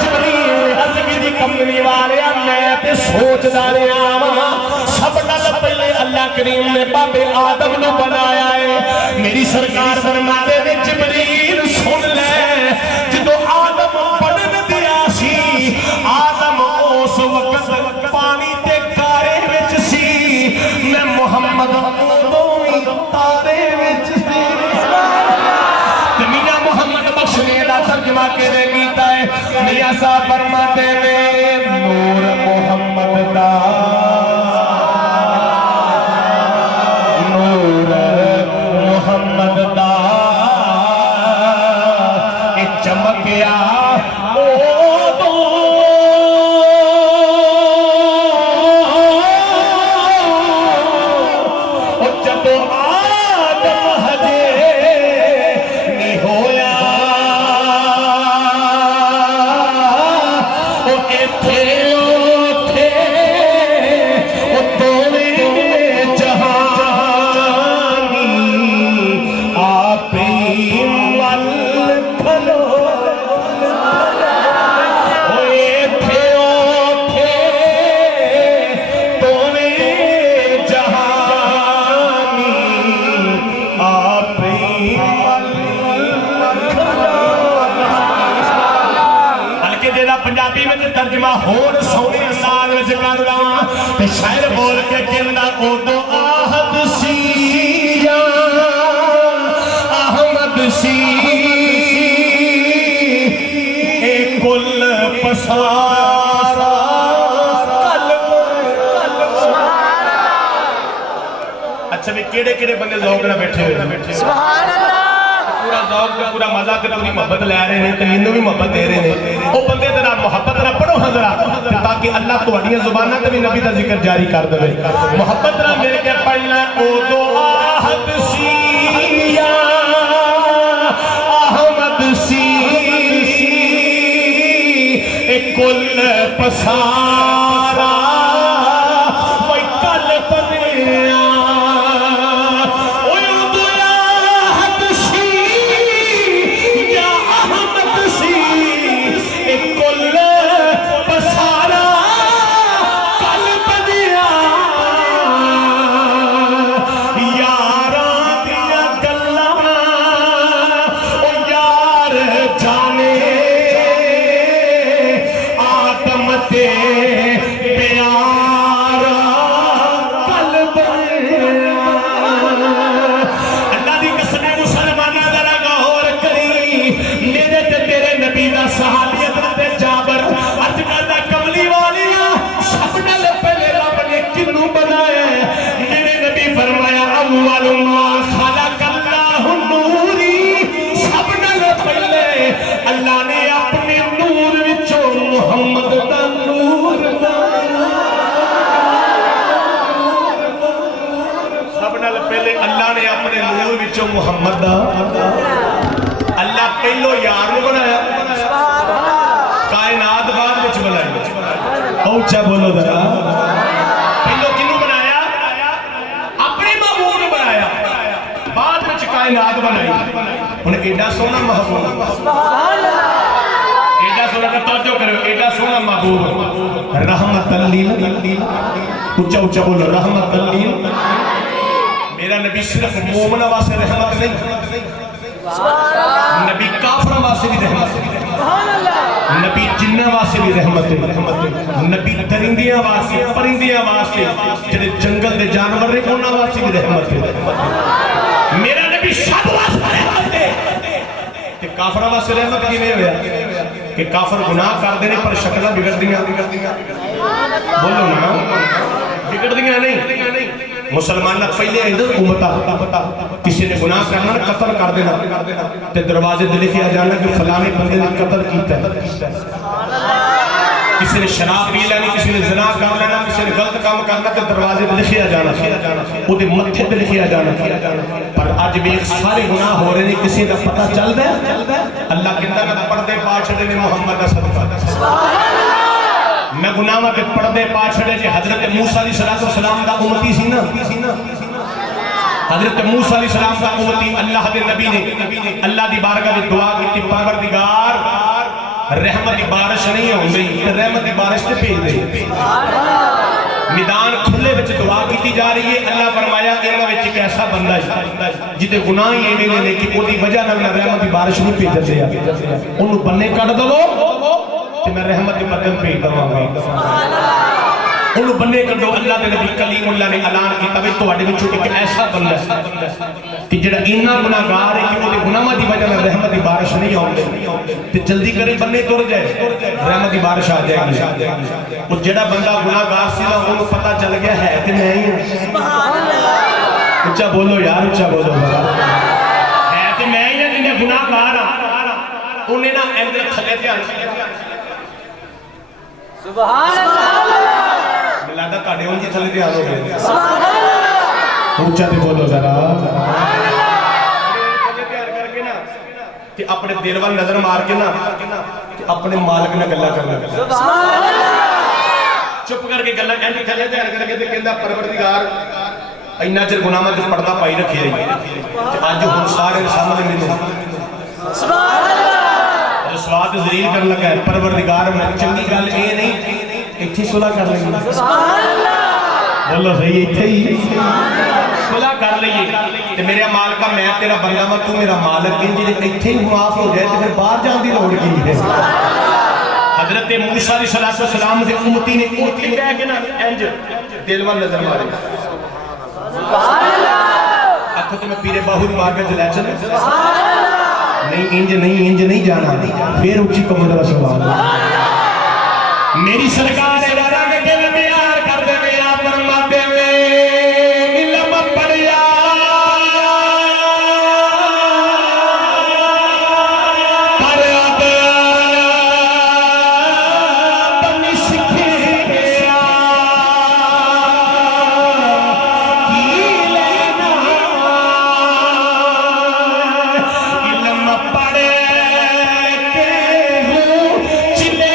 جبریل عرض کی کملی والیا میں تے سوچدا رہیا وا سب نال پہلے اللہ کریم نے بابے آدم نو بنایا ہے میری سرکار فرماتے نے جبریل سن لے جدو آدم بنن دیا سی آدم اس وقت پانی تے کارے وچ سی میں محمد ادوئی تارے وچ سی میاں محمد بخشنے دا ترجمہ کیڑے کیتا ہے میاں صاحب فرماتے نے نور محمد دا نور محمد دا اے چمکیا ترجمہ ہون سونے انداز وچ کر رہا تے شاعر بول کے کہندا اودو آہد سی یا احمد سی اے کل پسارا اچھا بھی کیڑے کیڑے بندے ذوق نہ بیٹھے ہوئے سبحان اللہ پورا ذوق کا پورا مزہ کے پوری محبت لے رہے ہیں تمہیں بھی محبت دے رہے ہیں وہ بندے ذرا محبت نہ پڑھو حضرات تاکہ اللہ تہاڈیاں زباناں تے بھی نبی دا ذکر جاری کر دے محبت نہ میرے کے پڑھنا او دو آہد سی یا احمد سی اے کل پسارا کوئی کل پنیا محمد اللہ پہلو یار نے بنایا کائنات بعد وچ بنائی اونچا بولو ذرا پہلو کنوں بنایا اپنے محبوب نے بنایا بعد وچ کائنات بنائی ہن ایڈا سونا محبوب سبحان اللہ ایڈا سونا کا توجہ کرو ایڈا سونا محبوب رحمت للعالمین اونچا اونچا بولو رحمت للعالمین میرا نبی صرف مومنہ واسے رحمت نہیں، نبی کافر واسے بھی رحمت ہے، نبی جنہ واسے بھی رحمت ہے، نبی درندیاں واسے پرندیاں واسے جنہیں جنگل دے جانور نے انہاں واسے بھی رحمت ہے، میرا نبی سب واسے رحمت ہے۔ کہ کافر واسے رحمت کی نہیں ہویا کہ کافر گناہ کر دینے پر شکلہ بگڑ دیاں، بولو نا بگڑ دیاں نہیں، مسلمان نہ پہلے ادھر امتا کسی نے گناہ کرنا قتل کر دینا تے دروازے دے لکھیا جانا کہ فلانے بندے نے قتل کیتا ہے، کسی نے شراب پی لینی، کسی نے زنا کر لینا، کسی نے غلط کام کرنا تے دروازے دے لکھیا جانا، وہ دے متھے تے لکھیا جانا، پر آج بھی ایک سارے گناہ ہو رہے ہیں، کسی کا پتہ چل دے اللہ کہتا ہے میں پردے پا چھڑے نے محمد کا صدقہ، میں گناہوں کے پردے پا چھڑے جے حضرت موسیٰ علیہ السلام دا امتی سی نا، حضرت موسیٰ علیہ السلام دا امتی اللہ دے نبی نے اللہ دی بارگاہ میں دعا کی پروردگار رحمت دی بارش نہیں ہوں گئی، رحمت دی بارش تے بھیج دے، میدان کھلے وچ دعا کی جا رہی ہے، اللہ فرمایا انہاں وچ ایک ایسا بندہ ہے جدے گناہ ہی ایویں نے کہ اودی وجہ نال میں رحمت دی بارش نہیں بھیج دیا، اونوں بننے کڈ دو تے میں رحمت دی بدل بھیج دواں گا، انہوں بندے کردو اللہ دے نبی کلیم اللہ نے اعلان کیتا وے تواڈے وچوں ایک ایسا بندہ ہے کہ جڑا اتنا گناہگار ہے کہ وہ گناہاں دی وجہ نال رحمت دی بارش نہیں ہوندی تے جلدی کرے بندے تر جائے رحمت دی بارش آ جائے گی، وہ جڑا بندہ گناہگار سی نا اونوں پتہ چل گیا ہے تے میں ہی ہوں، سبحان اللہ، اچھا بولو یار، اچھا بولو ہے تے میں ہی ہوں، جنہیں گناہگار ہاں انہیں نا اندر تھلے دھیان سبحان اللہ، ملادا کاڑے ہوں جی تھلے دھیان ہو گئے، اونچا تے بولو ذرا، تھلے دھیان کر کے نا کہ اپنے دل وال نظر مار کے نا کہ اپنے مالک نہ گلا کرنا، چپ کر کے گلا کہندے تھلے دھیان کر کے تے کہندا پروردگار اینا چر گناہاں تے پردہ پائی رکھی رہی تے اج ہن سارے سامنے مینوں سبحان اللہ رسوا تے ذلیل کرن لگا ہے، پروردگار میں چنگی گل اے نہیں ایتھے صلح کر لیں گے، سبحان اللہ، بولو صحیح ایتھے ہی صلح کر لئیے تے میرے مالکا میں تیرا بندہ میں تو میرا مالک ہیں جنہیں ایتھے ہی معاف ہو جائے تو پھر باہر جان دی لوڑ کی ہے، حضرت موسیٰ علیہ السلام سے امتی نے اوٹھی بے کے نا انج دل وال نظر مارے، سبحان اللہ، اکھو تو میں پیرے باہو مار کے جلے چلے، نہیں انج نہیں جانا، پھر اچھی کمندر سبحان اللہ، میری سرکار ہے دادا کے دل میں یار کر دے میرا فرماتے میں علم پڑیا پر اب بنی سکھے کی لینا علم پڑے کے ہوں چلے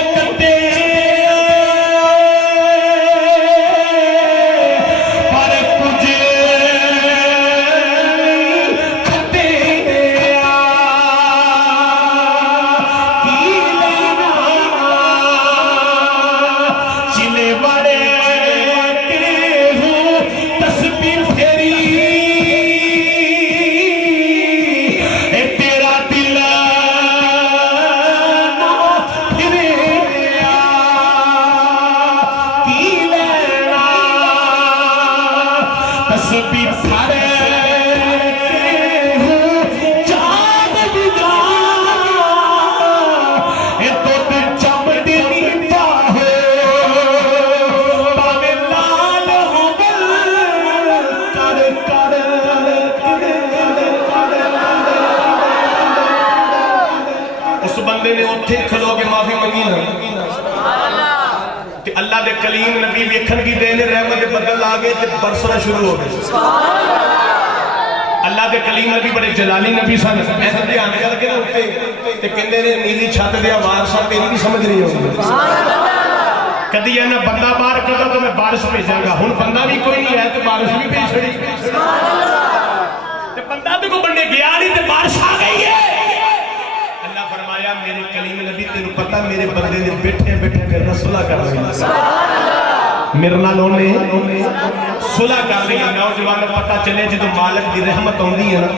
کتے کھلو کے معافی منگی نا کہ اللہ دے کلیم نبی ویکھن کی دینے رحمت بدل آگے تے برسنا شروع ہو گئے، اللہ دے کلیم نبی بڑے جلالی نبی سن، ایسا دھیان کر کے اٹھتے تے کہندے نے نیلی چھت دیا وار سا تیری بھی سمجھ نہیں ہوگی، کدی ہے نا بندہ باہر کرتا تو میں بارش بھیجاں گا، ہن بندہ بھی کوئی نہیں ہے تو بارش بھی بھیج چھڑی، تے بندہ تو کو بندے گیا نہیں تے بارش آ گئی ہے، میرے کلیم نبی تینوں پتہ میرے بندے نے بیٹھے بیٹھے پھر رسولہ کر رہی ہے، میرے نال انہیں صلح کر لی نوجوانوں پتہ چلے جدو مالک دی رحمت ہوندی ہے نا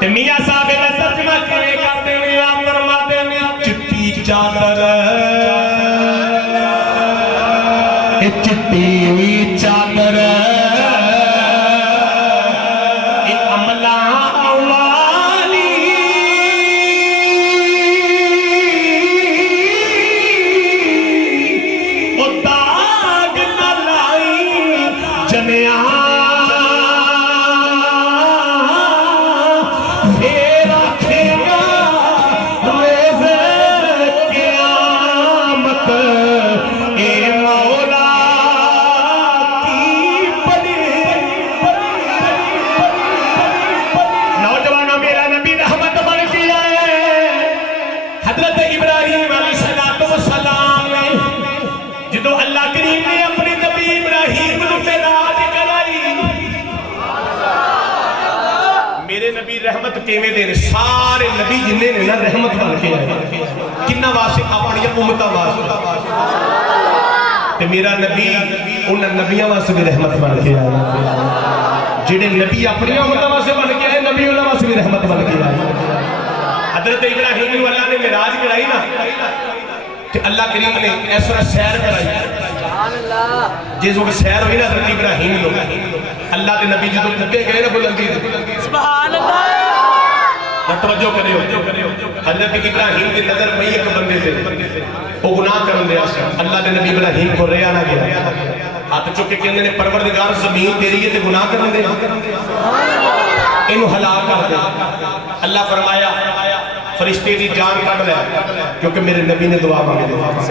تے میاں صاحب دا ترجمہ کرے کرتے ہوئے آپ فرماتے ہیں چٹی چادر چٹی چادر عملہ والی او داغ نہ لائی جنیا رحمت کیویں دے سارے نبی جننے نے نا رحمت بن کے آئے کنہ واسطے اپنی امتاں واسطے تے میرا نبی انہاں نبیاں واسطے بھی رحمت بن کے آئے جڑے نبی اپنی امتاں واسطے بن کے آئے نبی انہاں واسطے بھی رحمت بن کے آئے حضرت ابراہیم کو اللہ نے معراج کرائی نا تے اللہ کریم نے اس طرح سیر کرائی جس وقت سیر ہوئی نا حضرت ابراہیم لوگ اللہ کے نبی جدو اٹھے گئے نا بلندی سبحان اللہ توجہ کرے حضرت ابراہیم کی نظر پئی ایک بندے تے وہ گناہ کرن دیا اللہ کے نبی ابراہیم کو ریا نہ گیا ہاتھ چک کے کہندے نے پروردگار زمین تیری ہے تے گناہ کرن دے اینو ہلاک کر دے اللہ فرمایا فرشتے دی جان کڈ لے کیونکہ میرے نبی نے دعا مانگی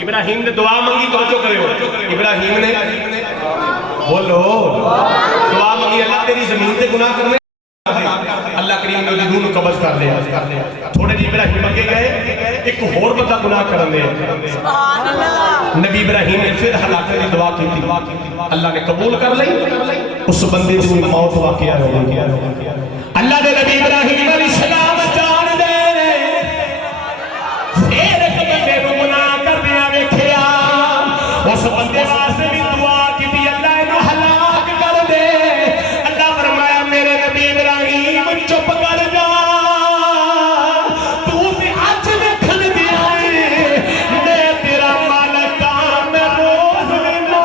ابراہیم نے دعا مانگی توجہ کرے ابراہیم نے بولو دعا مانگی اللہ تیری زمین تے گناہ کرنے اللہ کریم نے روح کو قبض کر لیا تھوڑے جی ابراہیم اگے گئے ایک اور بندہ گناہ کرن دے نبی ابراہیم نے پھر ہلاکت کی دعا کی تھی اللہ نے قبول کر لی اس بندے کی موت واقعہ ہو گئی اللہ نے نبی ابراہیم علیہ السلام جان دے پھر ایک بندے کو گناہ کر دیا ویکھیا اس بندے واسطے بھی دعا کی تھی اللہ انو ہلاک کر دے اللہ فرمایا میرے نبی ابراہیم چپ کر جا تو بھی اج ویکھن دیا میں تیرا مالک میں روز وینا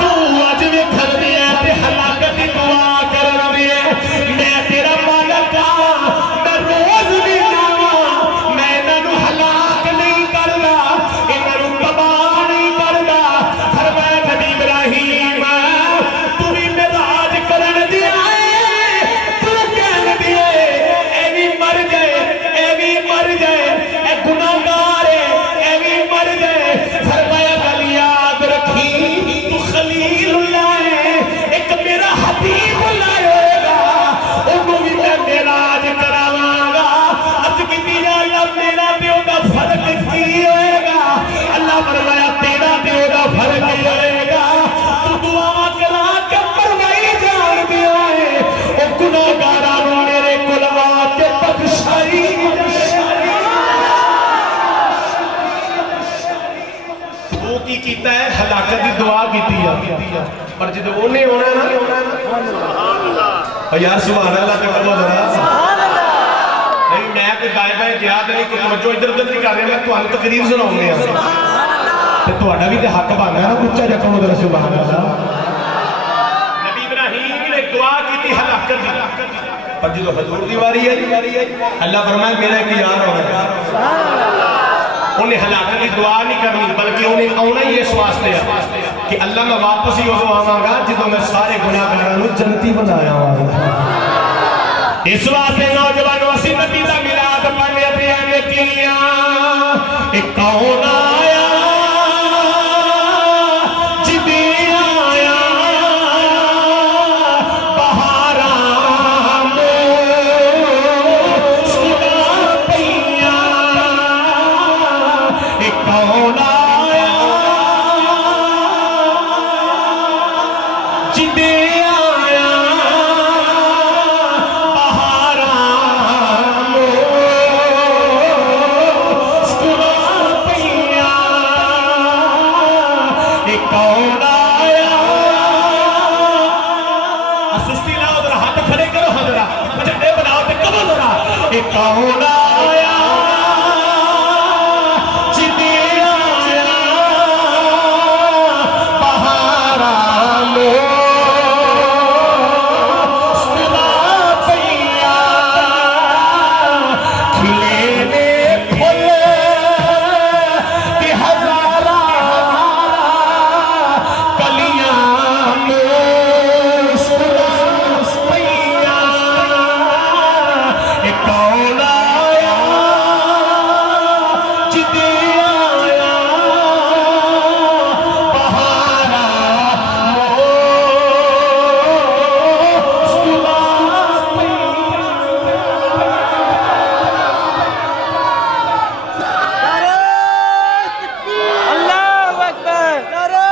تو اج ویکھن دیا تے ہلاکت دی دعا کرن دیا میں تیرا مالک میں روز وینا میں انہاں نو ہلاک نہیں کردا انہاں نو تباہ نہیں کردا فرمایا نبی ابراہیم تو بھی معراج کرن دیا تو کہن دیا اے بھی مر گئے اے بھی مر گئے اے گناہگار اے بھی مر گئے فرمایا گل یاد رکھی تو خلیل اللہ ہے ایک میرا حبیب اللہ ہوئے گا انہوں بھی میں معراج کراواں گا عرض کیتی یا اللہ میرا تے او دا فرق کی ہوئے گا اللہ فرمایا تیرا تے او دا فرق ہوئے گا تو دعا کرا کے پروائی جان دیا ہے او گناہگاراں نوں میرے کول آ کے بخشائی وہ کی کیتا ہے ہلاکت دی دعا کیتی ہے پر جدو اونے ہونا نا یار سبحان اللہ تے کہو ذرا نہیں میں کوئی گائے گائے گیا تے نہیں کوئی توجہ ادھر ادھر نہیں کر رہا میں تھانوں تقریر سناؤں گا تے تہاڈا بھی تے حق بندا ہے نا اونچا جا کہو ذرا سبحان اللہ نبی ابراہیم نے دعا کیتی ہلاکت دی پر جدو حضور دی واری ہے اللہ فرمایا میرا ایک یار ہونا ہے انہیں ہلاکت کی دعا نہیں کرنی بلکہ انہیں آنا ہی اس واسطے ہے کہ اللہ میں واپس ہی ادو آواں گا جدو میں سارے گناہگاراں نوں جنتی بنایا ہوا اس واسطے نوجوانوں اسی نبی دا میلاد پڑھنے پیا نے کیاں ایک کون آیا جدی آیا بہاراں سنا پیاں ایک کون آیا جدی آیا بہاراں ہاتھ کھڑے کرو حضرہ جھنڈے بناؤ تے کبو ذرا اے کون آیا جدی آیا بہارا لو سلا پیا کھلے نے پھل کہ ہزارہ کلیاں میں سلا پیا اے کون آیا جدی آیا بہارا لو سلا اللہ اکبر نعرہ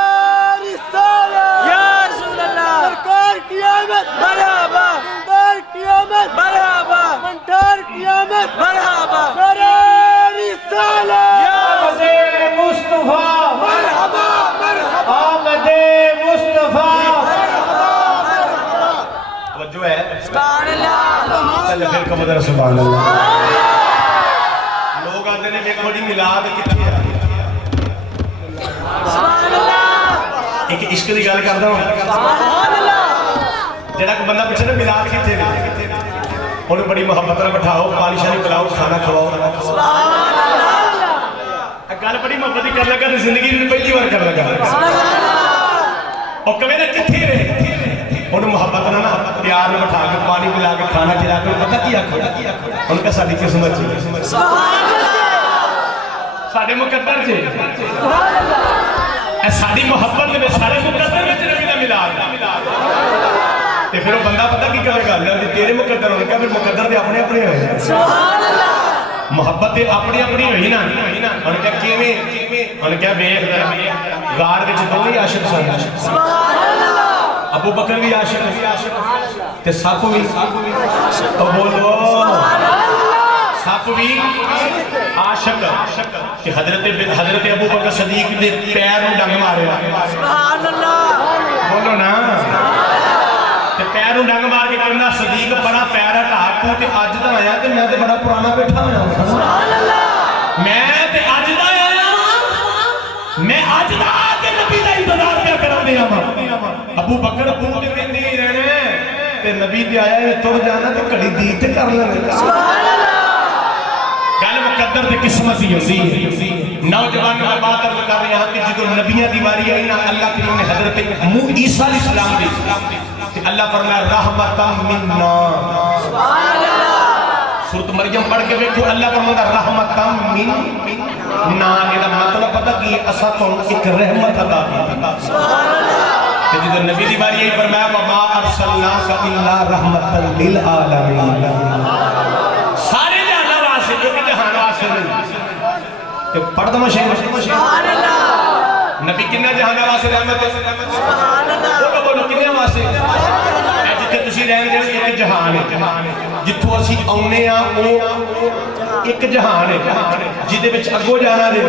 رسالت یا رسول اللہ سرکار قیامت مرحبا منٹار قیامت مرحبا منٹار قیامت مرحبا نعرہ رسالت یا آمد مصطفیٰ مرحبا مرحبا آمد مصطفیٰ توجہ ہے سبحان اللہ چلے پھر کم در سبحان اللہ لوگ آتے نے دیکھو جی میلاد کتنی ہے سبحان اللہ ایک عشق دی گل کردا ہوں سبحان اللہ جڑا کوئی بندہ پوچھے نا میلاد کتنے نے انہوں بڑی محبت نال بٹھاؤ پانی شانی پلاؤ کھانا کھواؤ سبحان اللہ گل بڑی محبت دی کر لگا تے زندگی میں پہلی بار کر لگا اور کبھی نہ کتنے رہے انہوں محبت نہ پیار میں بٹھا کے پانی پلا کے کھانا کھلا کے پتہ کیا کھڑا ان کا ساری قسمت چاہیے سبحان اللہ ساڈے مقدر جے اے ساری محبت میں سارے مقدر میں نبی دا میلاد تے پھر وہ بندہ پتہ کی کرے گا لے تیرے مقدر ہونے کا پھر مقدر تے اپنے اپنے ہوئے سبحان اللہ محبت اپنی اپنی ہوئی نا انہوں کیا کیویں انہوں کیا بیخ غار وچ دو ہی عاشق سن سبحان اللہ ابو بکر بھی عاشق تے سپ بھی تو بولو سپ بھی عاشق کہ حضرت ابو بکر صدیق دے پیر نوں ڈنگ ماریا سبحان اللہ بولو نا تے پیر نوں ڈنگ مار کے کہندا صدیق بڑا پیر ہٹا تو تے اج دا آیا تے میں تے بڑا پرانا بیٹھا ہویا سبحان اللہ میں تے اج دا آیا ہاں میں اج دا آ کے نبی دا انتظار کیا کر دیا ہاں ابو بکر تو تے ویندے ہی رہنے تے نبی تے آیا ہے تر جانا تے کڑی دی تے کر لینا سبحان اللہ گل مقدر تے قسمت ہی ہوندی ہے نوجوان میں بات کر رہے ہیں کہ جدو نبیوں دی باری آئی نا اللہ کریم نے حضرت عیسیٰ علیہ السلام دی اللہ فرمایا رحمتا منا سبحان اللہ سورۃ مریم پڑھ کے دیکھو اللہ فرماتا رحمتا منا یہ مطلب پتہ کہ اسا تو ایک رحمت عطا کی سبحان اللہ کہ جدو نبی دی باری آئی فرمایا وما ارسلناک الا رحمتا للعالمین سارے جہان واسطے ایک جہان واسطے نہیں کہ پڑھ دو مشہور سبحان اللہ نبی کنہ جہان واسطے رحمت ہے سبحان اللہ بولو کنہ واسطے جتنے تسی رہن دے ایک جہان ہے جتھوں اسی اونے آ او ایک جہان ہے جدے وچ اگوں جانا دے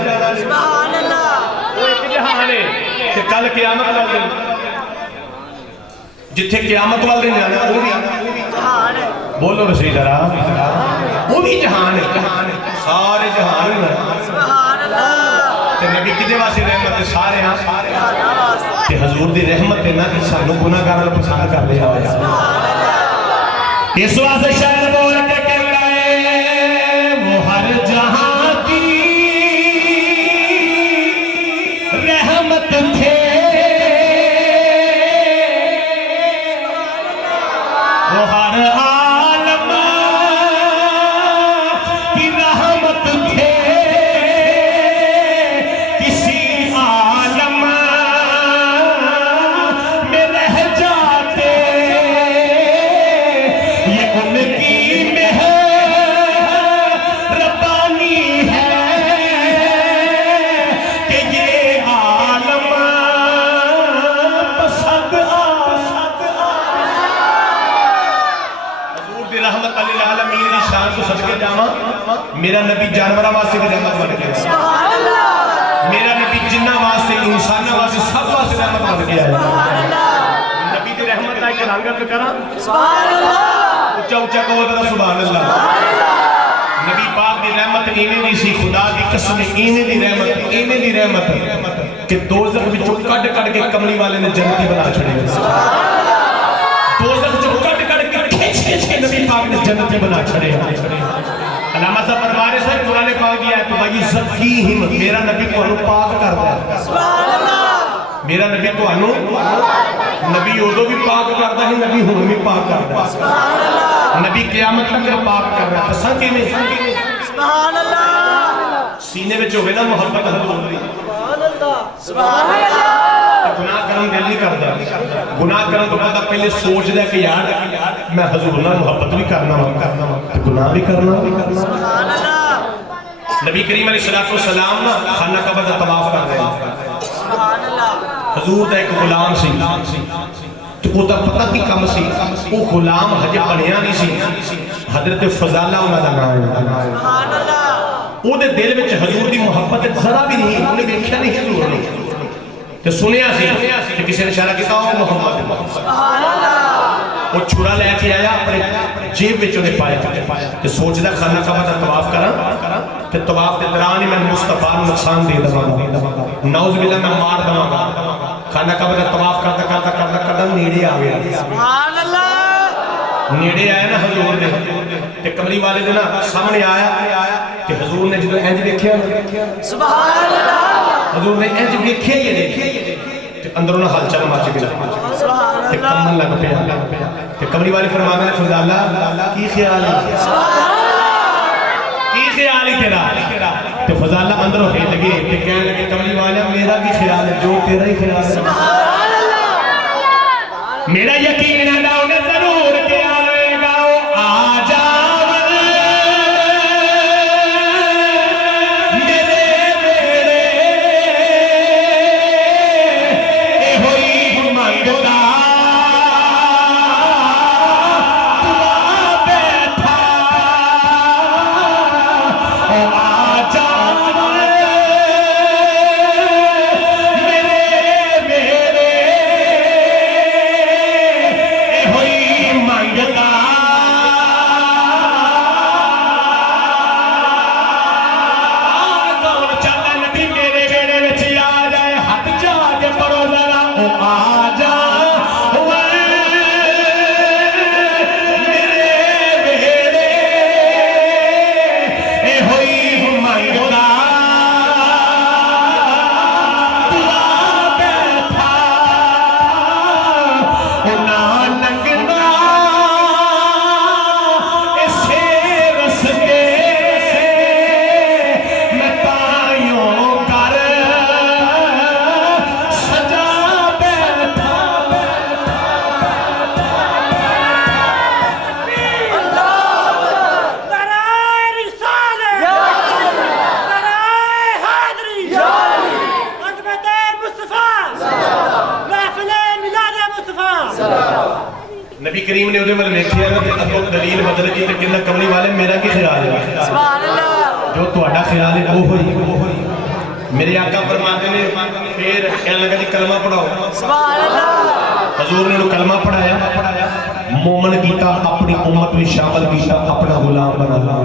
سبحان اللہ وہ ایک جہان ہے تے کل قیامت والے دن جتھے قیامت والے دن جانا وہ بھی جہان ہے بولو رسول ذرا وہ بھی جہان ہے سارے جہان ہیں سبحان اللہ تے نبی کدے واسطے رحمت سارے ہاں تے حضور دی رحمت ہے نا کہ سانو گناہگاراں نوں پسند کر رہا ہے اس واسطے شاعر بول کے کہتا ہے وہ ہر جہاں کی رحمت تھے وہ ہر عالم کی رحمت تھے کسی عالم میں رہ جاتے یہ ان کی مہربانی ہے کہ یہ عالم پسند حضور دی رحمت للعالمین دی شان کو صدقے جاواں میرا نبی جانوراں واسطے بھی رحمت بن گیا سبحان اللہ میرا نبی جناں واسطے انساناں واسطے سب واسطے رحمت بن گیا ہے نبی دی رحمت دا ایک رنگ عرض کرا سبحان اللہ اچھا اچھا کہو ذرا سبحان اللہ نبی پاک دی رحمت ایویں دی سی خدا دی قسم ایویں دی رحمت کہ دوزخ وچوں کڈ کڈ کے کملی والے نے جنتی بنا چھڑے دوزخ وچوں کڈ کڈ کے کھچ کھچ کے نبی پاک نے جنتی بنا چھڑے علامہ صاحب فرمانے سے قرآن پاک دیا ہے تو بھائی زکیہم میرا نبی کو انو پاک کرتا ہے سبحان اللہ میرا نبی تو انو نبی ادو بھی پاک کرتا ہے نبی ہوں بھی پاک کرتا ہے سبحان اللہ نبی قیامت تک پاک کر رہا ہے سنگی میں سبحان اللہ سینے میں جو ہے نا محبت حضور دی سبحان اللہ سبحان اللہ گناہ کرن دل نہیں کرتا گناہ کرن تو پتہ پہلے سوچ دے کہ یار میں حضور نال محبت بھی کرنا تو گناہ بھی کرنا سبحان اللہ نبی کریم علیہ السلام نا خانہ کعبہ کا طواف کر رہے ہیں سبحان اللہ حضور دا ایک غلام سی تو وہ پتہ کی کم سی وہ غلام ہجے بنیا نہیں سی حضرت فضالہ انہاں دا نام ہے سبحان اللہ وہ دے دل وچ حضور دی محبت ذرا بھی نہیں انہیں دیکھا نہیں حضور نے تے سنیا سی کہ کسی نے اشارہ کیتا او محمد سبحان اللہ وہ چھڑا لے کے آیا اپنے جیب وچ نے پایا تے سوچدا خانہ کعبہ دا طواف کراں تے طواف دے دوران ہی میں مصطفیٰ نوں نقصان دے دواں نعوذ باللہ میں مار دواں خانہ کعبہ دا طواف کرتا نیڑے آ گیا سبحان اللہ نیڑے آیا نا حضور نے تے کملی والے دے نا سامنے آیا تے حضور نے جدوں انج دیکھیا سبحان اللہ حضور نے انج دیکھیا ہی دیکھیا تے اندروں نہ ہلچل مچ گیا سبحان تے اللہ کمن لگ پیا تے کملی والے فرماتے ہیں فضالہ کی خیال ہے سبحان اللہ کی خیال ہے تیرا تے فضالہ اندروں ہل لگے تے کہنے لگے کملی والے میرا کی خیال ہے جو تیرا ہی خیال ہے سبحان اللہ میرا یقین ہے نا انہیں ضرور کہ آئے گا آ جاول میرے میرے اے ہوئی منگتا دعا بیٹھا آ جاول میرے میرے ہوئی منگتا کون چاہتا نبی میرے بیڑے وچ آ جائے ہاتھ جا کے پڑھو ذرا او آ جا میرے بیڑے اے ہوئی منگتا دعا بیٹھا نہ لنگنا اسے رس کے میں تائیوں کر سجا بیٹھا نعرہ رسالت نعرہ حیدری عظمت مصطفیٰ محفل میلاد مصطفیٰ نبی کریم نے ادھے ویکھیا نا تے اگوں دلیل بدل گئی تے کہندا کملی والے میرا کی خیال ہے سبحان اللہ جو تہاڈا خیال ہے وہ ہوئی میرے آقا فرماتے نے پھر کہنے لگا جی کلمہ پڑھاؤ سبحان اللہ حضور نے انہوں کلمہ پڑھایا مومن کیتا اپنی امت میں شامل کیتا اپنا غلام بنا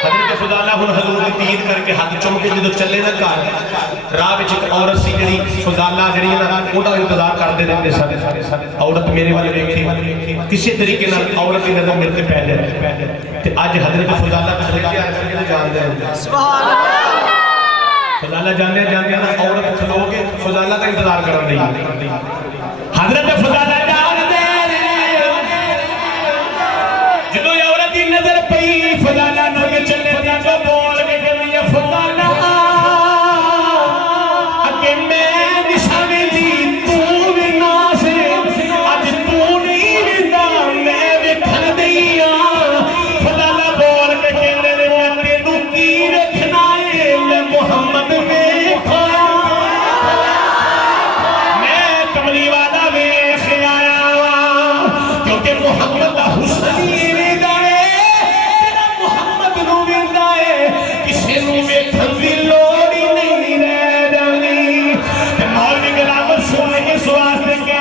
حضرت فضالہ ہن حضور نے تید کر کے ہاتھ چم کے جدو چلے نہ گھر راہ وچ ایک عورت سی جڑی فضالہ جڑی نا اوندا انتظار کردے رہندے سارے عورت میرے والے ویکھی کسی طریقے نال عورت دی نظر میرے تے پے جائے تے اج حضرت فضالہ کھڑے کے جانتے ہیں سبحان اللہ فضالہ جانے نا عورت کھلو کے فضالہ کا انتظار کر رہی ہے حضرت فضالہ جانتے جدو یہ عورت کی نظر پئی فضالہ نہ چلے دیا جو بول کے کہنی ہے فضالہ اگے میں نشانی دی تو بھی ناس اج تو نہیں رہندا میں ویکھن دیا فضالہ بول کے کہنے نے میں تینوں کی ویکھنا ہے میں محمد ویکھا میں کملی والا ویکھ آیا کیونکہ محمد دا حسن ہی ویندا ہے تیرا محمد نو ویندا ہے کسے نو ویکھن دی لوڑ ہی نہیں رہ جانی تے مولوی غلام سن اس واسطے کہ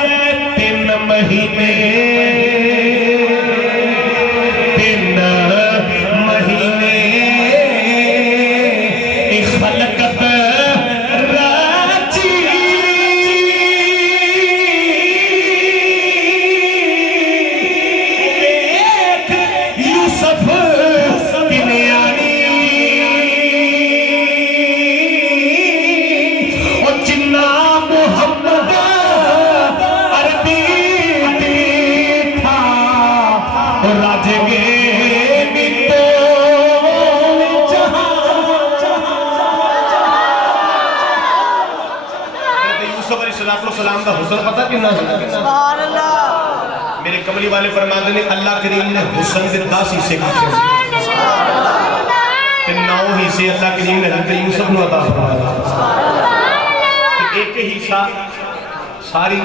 حسن پتہ کنا سبحان اللہ میرے کملی والے فرماتے ہیں اللہ کریم نے حسن کے 10 حصے کیتے تے 9 حصے اللہ کریم نے حضرت یوسف نو عطا فرمایا ایک حصہ ساری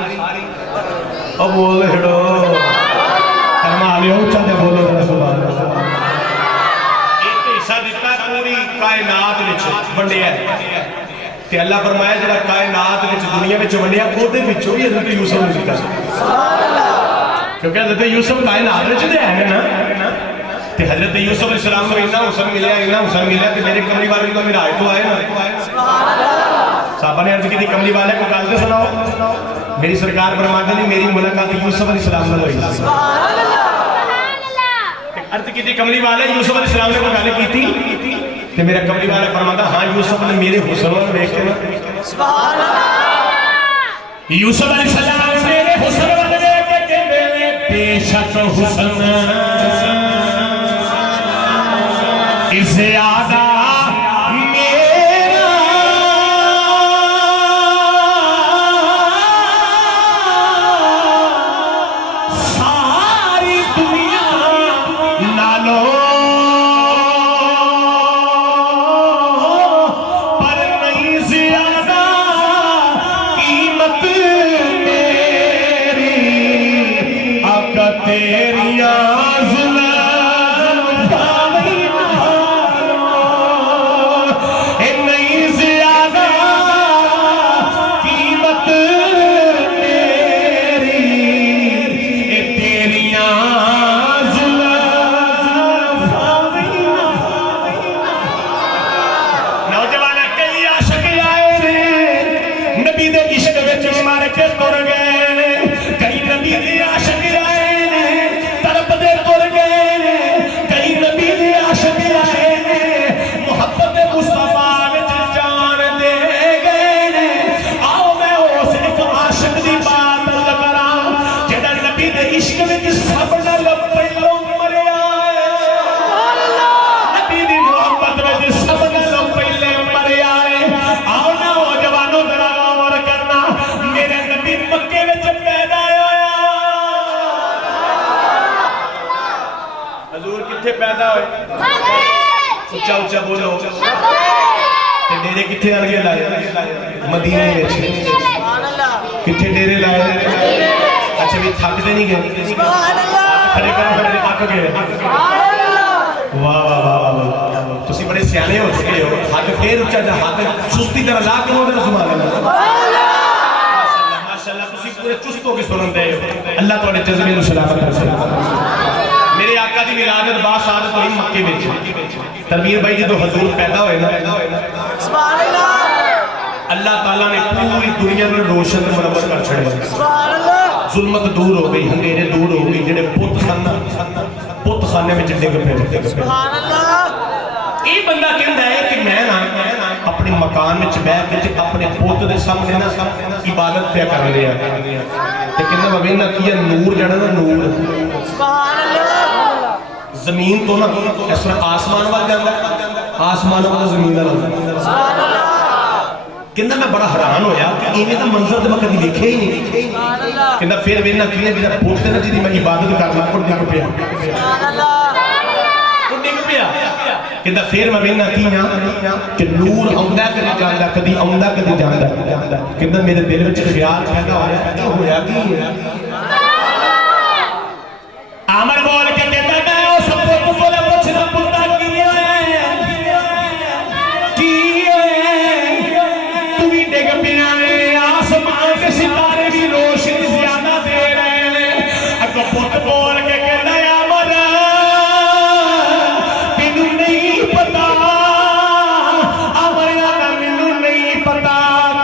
اب بول ہڑو فرما لیو چاہتے بولو سبحان اللہ ایک حصہ دیتا پوری کائنات وچ ونڈیا ہے تے اللہ فرمایا جڑا کائنات وچ دنیا وچ ونڈیا اودے وچوں ہی حضرت یوسف نے دتا سبحان اللہ کیونکہ حضرت یوسف کائنات وچ تے ہے نا تے حضرت یوسف علیہ السلام کو اتنا حسن ملیا کہ میرے کملی والے کو میرا آئے تو آئے نا سبحان اللہ صحابہ نے عرض کی تھی کملی والے کو گل تے سناؤ میری سرکار فرماتے ہیں میری ملاقات یوسف علیہ السلام سے ہوئی سبحان اللہ عرض کی تھی کملی والے یوسف علیہ السلام نے کو گل کی تھی تے میرا کملی والے فرماتا ہاں یوسف نے میرے حسن کو دیکھ کے سبحان اللہ یوسف علیہ السلام میرے حسن کو دیکھ کے کہندے بے شک حسن زیادہ میرا ساری دنیا نالو پر نہیں زیادہ قیمت میری آقا تیریاں پیدا ہوئے اچھا اچھا بولو ڈیرے کتھے آگے لائے مدینے میں کتھے ڈیرے لائے اچھا بھی تھک دے نہیں گئے کھڑے کرنے تھک گئے واہ واہ واہ تسی بڑے سیانے ہو چکے ہو ہاتھ پھر اچھا جا ہاتھ سستی طرح لا کے ہوتے سبحان اللہ ماشاءاللہ تسی پورے چست ہو کے سنن دے اللہ تو نے جذبے نو سلامت رکھے میرے آقا دی ولادت باسعادت ہوئی مکے میں تنویر بھائی جدو حضور پیدا ہوئے نا سبحان اللہ اللہ تعالیٰ نے پوری دنیا میں روشن منور کر چھڑے سبحان اللہ ظلمت دور ہو گئی اندھیرے دور ہو گئی جڑے پت خانے میں ڈگ پے سبحان اللہ یہ بندہ کہندا ہے کہ میں نا اپنے مکان میں بیٹھ کے اپنے پوت دے سامنے نا عبادت پہ کر رہا تے کہندا میں نا کیا نور جڑا نا نور سبحان اللہ زمین تو نا اس طرح آسمان وال جاندا آسمان وال زمین دا سبحان اللہ کہندا میں بڑا حیران ہویا کہ ایویں دا منظر تے میں کبھی دیکھیا ہی نہیں سبحان اللہ کہندا پھر وینا کینے میرا پوت تے نا جی میں عبادت کرنا پڑ ڈگ پیا سبحان اللہ وہ ڈگ پیا کہندا پھر میں وینا کیاں کہ نور اوندا کدی جاندا کدی اوندا کدی جاندا کہندا میرے دل وچ خیال پیدا ہویا کہ عامر بول کے کہتا میں اس پوت بولے پوچھنا پتا کی ہے تو بھی ڈگ پیا ہے آسمان کے ستارے بھی روشنی زیادہ دے رہے ہیں اگو پوت بول کے کہتا ہے عامر تینوں نہیں پتا عامر آنا مینوں نہیں پتا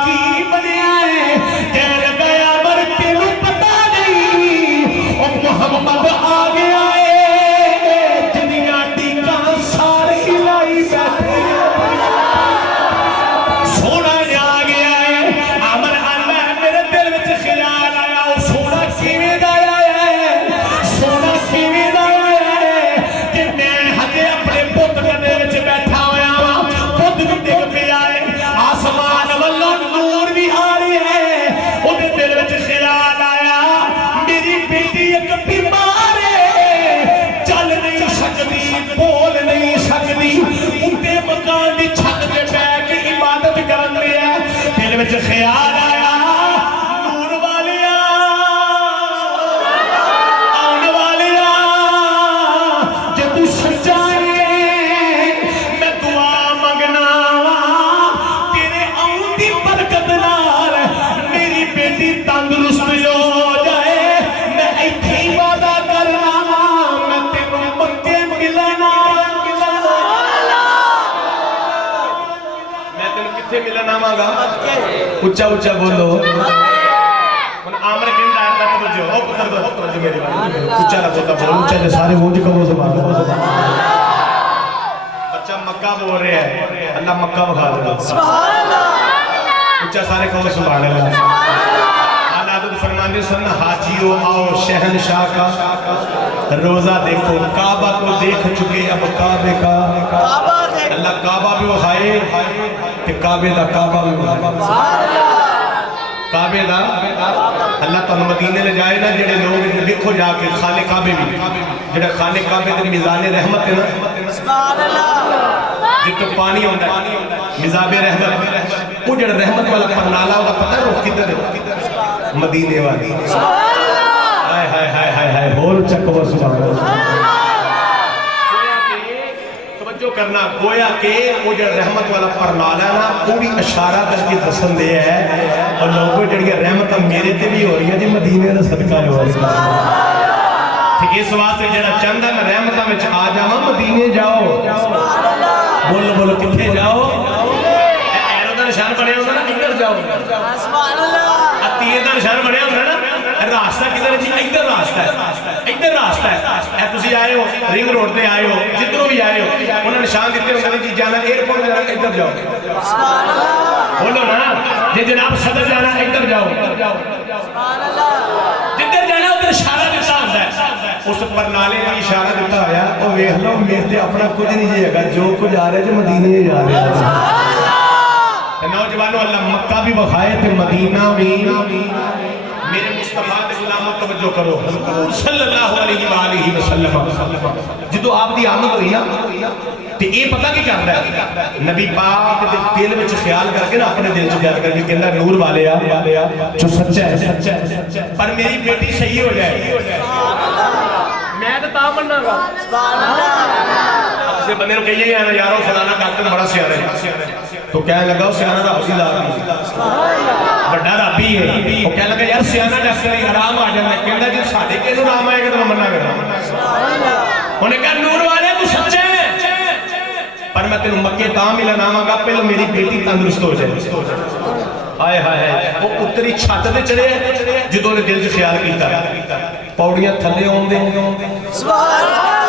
کی بنیا ہے کہہ لگا عامر تینوں پتا نہیں او محمد سونا گا اچھا اچھا بولو آمر کہندہ ہے توجہ او پتر دو توجہ میری بات اچھا نہ بولتا بولو اچھا جے سارے وہ جی کبھو سبحان بچہ مکہ بول رہے ہیں اللہ مکہ بکھا دے سبحان اللہ اچھا سارے کبھو سبحان اللہ آلادت فرمانے سن حاجیو آؤ شہنشاہ کا روزہ دیکھو کعبہ کو دیکھ چکے اب کعبے کا اللہ کعبہ بھی وخائے کہ کعبے دا کعبہ بھی وخائے کعبے دا اللہ تو مدینے لے جائے نا جڑے لوگ لکھو جا کے خانے کعبے بھی جڑے خانے کعبے دے میزان رحمت ہے نا جتو پانی ہوتا ہے مزاب رحمت وہ جڑے رحمت والا پرنالا ہوگا پتہ ہے روح کدھر ہے مدینے والی ہائے ہائے ہائے ہائے ہائے بول چکو سبحان اللہ توجہ کرنا گویا کہ وہ جو رحمت والا پرنالا ہے نا پوری اشارہ کر کے دسن دے ہے اور لوگوں جڑی رحمت میرے تے بھی ہو رہی ہے جی مدینے دا صدقہ ہے ٹھیک اس واسطے جڑا چاہندا میں رحمتاں وچ آ جاواں مدینے جاؤ بولو بولو کتھے جاؤ ایرو دا نشان بنیا ہوندا نا ادھر جاؤ سبحان اللہ تیر دا نشان بنیا ہوندا نا راستہ کدھر جی ادھر راستہ ہے ادھر راستہ ہے اے تسی آئے ہو رنگ روڈ تے آئے ہو جدھروں بھی آئے ہو انہاں نشان دیتے ہوندے جی جانا ایئرپورٹ جانا ادھر جاؤ سبحان اللہ بولو نا جی جناب صدر جانا ادھر جاؤ سبحان اللہ جدھر جانا ادھر اشارہ دیتا ہوندا ہے اس پرنالے نے اشارہ دیتا ہویا او ویکھ لو میرے تے اپنا کچھ نہیں جی ہے جو کچھ آ رہا ہے مدینے جا رہے ہیں نوجوانوں اللہ مکہ بھی بخائے تے مدینہ بھی میرے مصطفیٰ دے غلاموں توجہ کرو صلی اللہ علیہ وآلہ وسلم جدو آپ دی آمد ہوئی نا تے اے پتہ کی کرتا ہے نبی پاک دے دل وچ خیال کر کے نا اپنے دل وچ خیال کر کے کہندا نور والے جو سچا ہے پر میری بیٹی صحیح ہو جائے میں تے تا مننا گا سبحان اللہ سے بندے نوں کہیے نا یارو فلانا ڈاکٹر بڑا سیاںا ہے تو کہنے لگا وہ سیاںا دا حوصلہ بڑا رابی ہے وہ کہنے لگا یار سیاںا ڈاکٹر آرام آ جانا کہندا جی ساڈے کینوں آرام آئے گا تو مننا گا انہوں نے کہا نور والے تو سچے ہیں پر میں تینوں مکے تاں ملنا آواں گا پہلے میری بیٹی تندرست ہو جائے آئے ہائے وہ اتری چھت تے چڑھے جدوں نے دل وچ خیال کیتا پوڑیاں تھلے ہوندے سبحان اللہ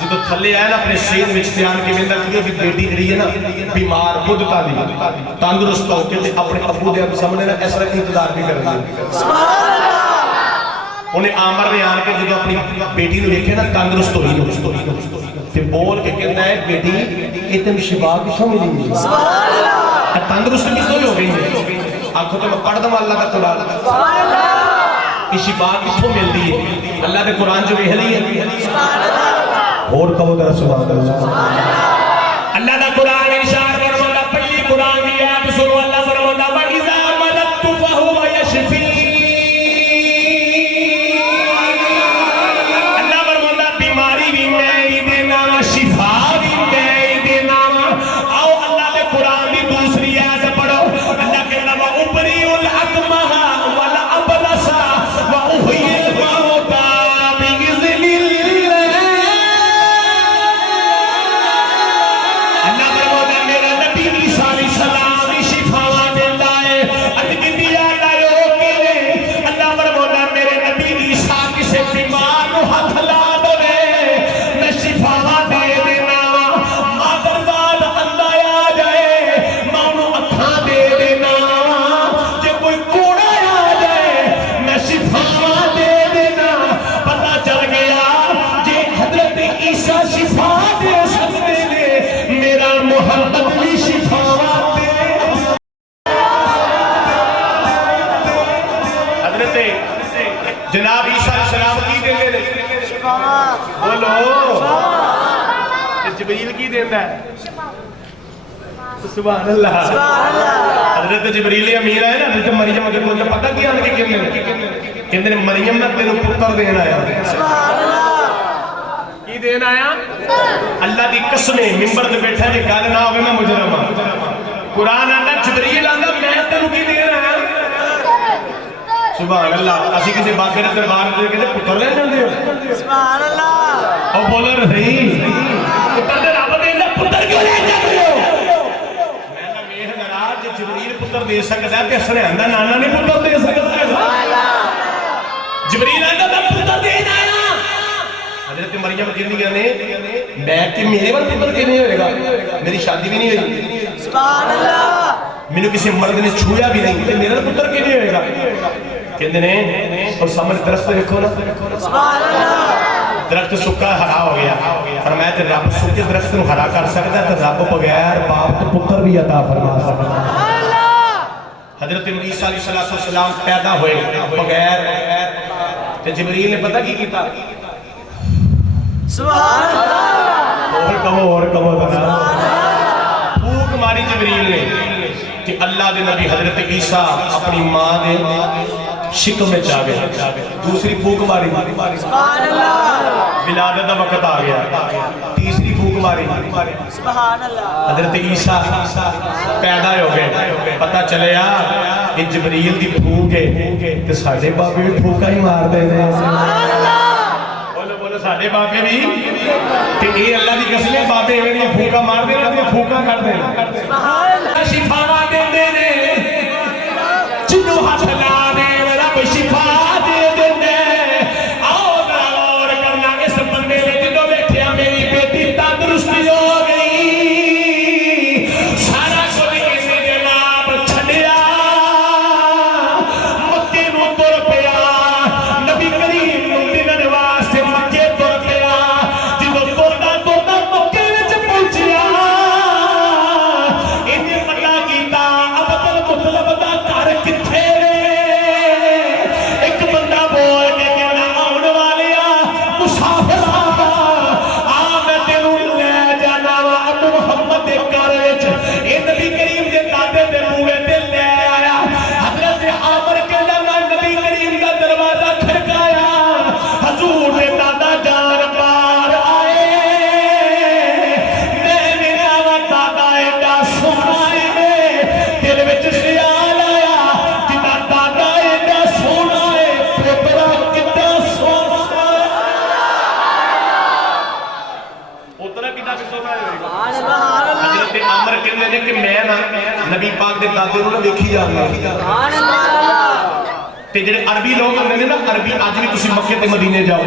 جدو تھلے آئے نا اپنے شہید وچ دھیان کے ویندا کہ بیٹی جڑی ہے نا بیمار خود تالی تندرست ہو کے اپنے ابو دے سامنے نا اس طرح انتظار بھی کر دی سبحان اللہ انہیں عامر نے آن کے جدو اپنی بیٹی نے دیکھے نا تندرست ہوئی تے بول کے کہتا ہے بیٹی یہ تم شفا کسوں ملی سبحان اللہ تندرست کسوں ہو گئی ہے آنکھوں تو میں پڑھ دوں اللہ کا قرآن سبحان اللہ یہ شفا کسوں ملتی ہے اللہ کے قرآن جو وحلی ہے سبحان اللہ اور کہو ذرا سبحان اللہ اللہ دا قرآن ارشاد فرماتا پہلی قرآن کی آیت سنو اللہ فرماتا وَإِذَا مَرَضْتُ فَهُوَ يَشْفِينِ اللہ فرماتا بیماری بھی میں ہی دینا شفا بھی میں ہی دینا آؤ اللہ دے قرآن دی دوسری آیت پڑھو اللہ کہتا وَأُبْرِئُ الْأَكْمَحَ وَالْأَبْرَصَ وَأُحْيِي الْمَوْتَى بِإِذْنِ اللَّهِ اللہ فرماتا ہے میرا نبی عیسیٰ علیہ السلام شفاواں دیندا ہے اج کتیا لائو کے اللہ فرماتا ہے میرے نبی عیسیٰ کسے بیمار نو ہاتھ لا دے میں شفاواں دے دینا مادر ذات اللہ آ جائے میں انہوں اکھاں دے دینا جے کوئی کوڑا آ جائے میں شفاواں دے دینا پتہ چل گیا جے حضرت عیسیٰ شفا دے سکتے نے میرا محمد بھی شفاواں دے حضرت جناب عیسیٰ علیہ السلام کی دے دے بولو جبریل کی دیندہ ہے سبحان اللہ حضرت جبریل امیر ہے نا حضرت مریم اگر کوئی پتہ کیا آنے کے کہنے مریم نے تیرے پتر دینا آیا کی دینا آیا اللہ دی قسمیں ممبر دے بیٹھا جے گل نہ ہوگا میں مجرم ہوں قرآن آتا جبریل آتا میں تینوں کی دینا آیا سبحان اللہ اسی کسی باقی رہتے بار دے کہتے پتر لے جاندے ہو سبحان اللہ او بولو رہی پتر دے رب دے پتر کیوں لے جاندے ہو میں نہ ویکھ ناراض دے سکتا ہے تے سنیان دا نانا نہیں پتر دے سکتا ہے جبریل آندا میں پتر دینا آیا حضرت مریم کہندیاں نے میں کہ میرے ور پتر کیویں ہوئے گا میری شادی بھی نہیں ہوئی سبحان اللہ مینوں کسی مرد نے چھویا بھی نہیں تے میرا پتر کیویں ہوئے گا کہندے نے اور سامنے درخت دیکھو نا سبحان اللہ درخت سکا ہرا ہو گیا فرمایا تے رب سکے درخت نو ہرا کر سکتا ہے تے رب بغیر باپ تو پتر بھی عطا فرما سکتا ہے حضرت عیسیٰ علیہ السلام پیدا ہوئے بغیر تے جبریل نے پتہ کی کیتا سبحان اللہ اور کہو پھوک ماری جبریل نے کہ اللہ دے نبی حضرت عیسیٰ اپنی ماں دے شکم میں جا گئے دوسری پھوک ماری سبحان اللہ ولادت دا وقت آ گیا تیسری پھوک ماری سبحان اللہ حضرت عیسیٰ پیدا ہو گئے پتہ چلے کہ جبریل دی پھوک ہے کہ ساڑھے بابے بھی پھوکا ہی مار دے دیں بولو بولو ساڑھے بابے بھی کہ اے اللہ دی قسمیں بابے میں پھوکا مار دے رہا پھوکا کر دے سبحان اللہ شفا دے دے جنو ہاتھ لا دے رب شفا دے دے آؤ اور کرنا اس بندے نے جنو بیٹھیا میری بیٹی تندرستی ہو گئی سارا کچھ کسی جناب چھڑیا مکے نو تر پیا نبی کریم نو ملن واسطے مکے تر پیا جنو تردا تردا مکے وچ پہنچیا انہیں پتہ کیتا ابدل مطلب دا گھر کتھے ایک بندہ بول کے کہنا آن والیا مسافر آ میں تینوں لے جانا وا ابو محمد دے گھر وچ اے نبی کریم دے دادے دے بوئے تے لے آیا حضرت عامر کہندا میں نبی کریم دا دروازہ کھڑکایا حضور دے دادا جان بار آئے میں میرا وا دادا ایڈا سونا ہے دل وچ خیال آیا جدا دادا ایڈا سونا ہے پوترا کتا سونا پوترا کتا سونا ہے سبحان اللہ حضرت عامر کہندے نے کہ میں نا نبی پاک دے دادے نوں ویکھی جانا سبحان اللہ تے جڑے عربی لوگ ہوندے نے نا عربی اج بھی تسی مکے تے مدینے جاؤ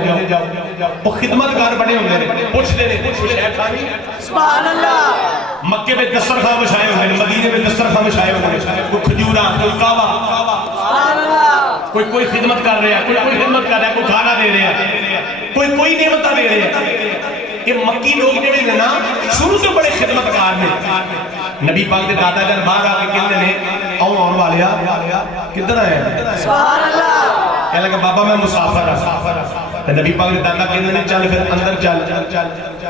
او خدمتگار بنے ہوندے نے پوچھدے نے کچھ ہے کھانی سبحان اللہ مکے میں دسترخوان بچھائے ہوئے ہیں مدینے میں دسترخوان بچھائے ہوئے ہیں کوئی کھجورا کوئی کعوہ سبحان اللہ کوئی خدمت کر رہا ہے کوئی خدمت کر رہا ہے کوئی کھانا دے رہا ہے کوئی نعمتاں دے رہا ہے یہ مکی لوگ جڑے نے نا شروع سے بڑے خدمتگار نے نبی پاک دے دادا جان باہر آ کے کہندے نے آؤ آن والیا کدھر آئے سبحان اللہ کہنے لگا بابا میں مسافر ہوں تے نبی پاک دے دادا کہندے نے چل پھر اندر چل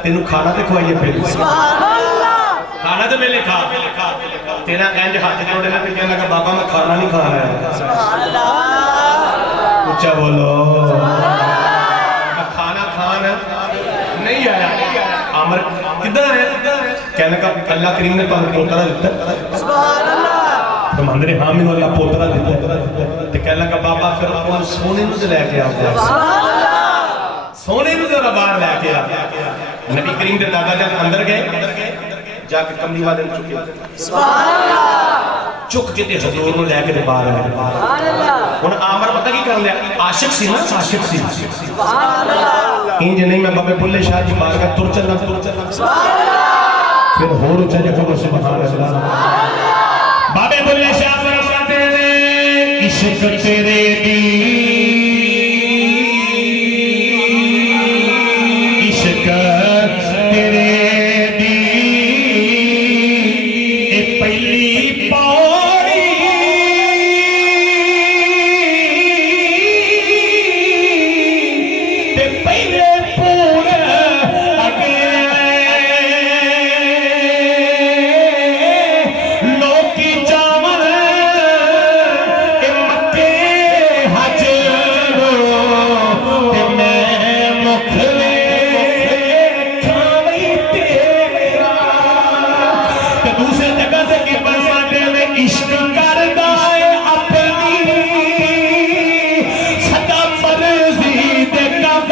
تینوں کھانا تے کھوائیے پھر سبحان اللہ کھانا تے پہلے کھا تیرا انج ہاتھ جوڑے نا تے کہنے لگا بابا میں کھانا نہیں کھا رہا ہے سبحان اللہ اونچا بولو میں کھانا کھانا نہیں آیا عامر کدھر آیا کہنے کا اللہ کریم نے تمہیں پوترا دیتا سبحان اللہ تو مندر ہاں میں اللہ پوترا دیتا تے کہنے لگا بابا پھر اپنے سونے نو تے لے کے آؤ سبحان اللہ سونے نو ذرا باہر لے کے آ نبی کریم دے دادا جان اندر گئے جا کے کملی والے نے چکے سبحان اللہ چک کے تے حضور نو لے کے باہر آئے سبحان اللہ ہن عامر پتہ کی کر لیا عاشق سی نا عاشق سی سبحان اللہ انج نہیں میں بابے بلے شاہ جی مار کے تر چلنا سبحان اللہ پھر ہور اونچا جگہ سبحان اللہ بابے بلے شاہ فرماتے ہیں عشق تیرے دی عشق تیرے دی اے پہلی پاڑی تے پہلے پور اگے لوکی جاون اے مکے حج تے میں مکھلے کھاوی تیرا تے دوسرے جگہ سے کی فرماتے ہیں عشق کردا اے اپنی سدا مرضی دے کام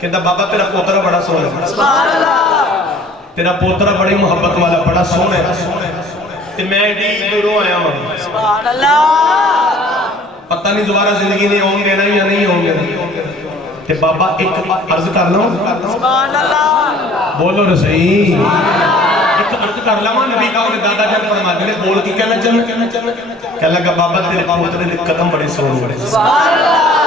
ਕਹਿੰਦਾ ਬਾਬਾ ਤੇਰਾ ਪੋਤਰਾ ਬੜਾ ਸੋਹਣਾ ਹੈ ਸੁਭਾਨ ਅੱਲਾਹ ਤੇਰਾ ਪੋਤਰਾ ਬੜੀ ਮੁਹੱਬਤ ਵਾਲਾ ਬੜਾ ਸੋਹਣਾ ਹੈ ਤੇ ਮੈਂ ਏਡੀ ਦੂਰੋਂ ਆਇਆ ਹਾਂ ਸੁਭਾਨ ਅੱਲਾਹ ਪਤਾ ਨਹੀਂ ਦੁਬਾਰਾ ਜ਼ਿੰਦਗੀ ਨੇ ਆਉਣ ਦੇਣਾ ਜਾਂ ਨਹੀਂ ਆਉਣ ਦੇਣਾ ਤੇ ਬਾਬਾ ਇੱਕ ਅਰਜ਼ ਕਰ ਲਵਾਂ ਸੁਭਾਨ ਅੱਲਾਹ ਬੋਲੋ ਰਸਈ ਇੱਕ ਅਰਜ਼ ਕਰ ਲਵਾਂ ਨਬੀ ਪਾਕ ਦੇ ਦਾਦਾ ਜਾਨ ਫਰਮਾਉਂਦੇ ਨੇ ਬੋਲ ਕੀ ਕਹਿਣਾ ਚਾਹੁੰਦਾ ਕਹਿ ਲਗਾ ਬਾਬਾ ਤੇਰੇ ਪੋਤਰੇ ਦੇ ਕਦਮ ਬੜੇ ਸੋਹਣੇ ਬੜੇ ਸੁਭਾਨ ਅੱਲਾਹ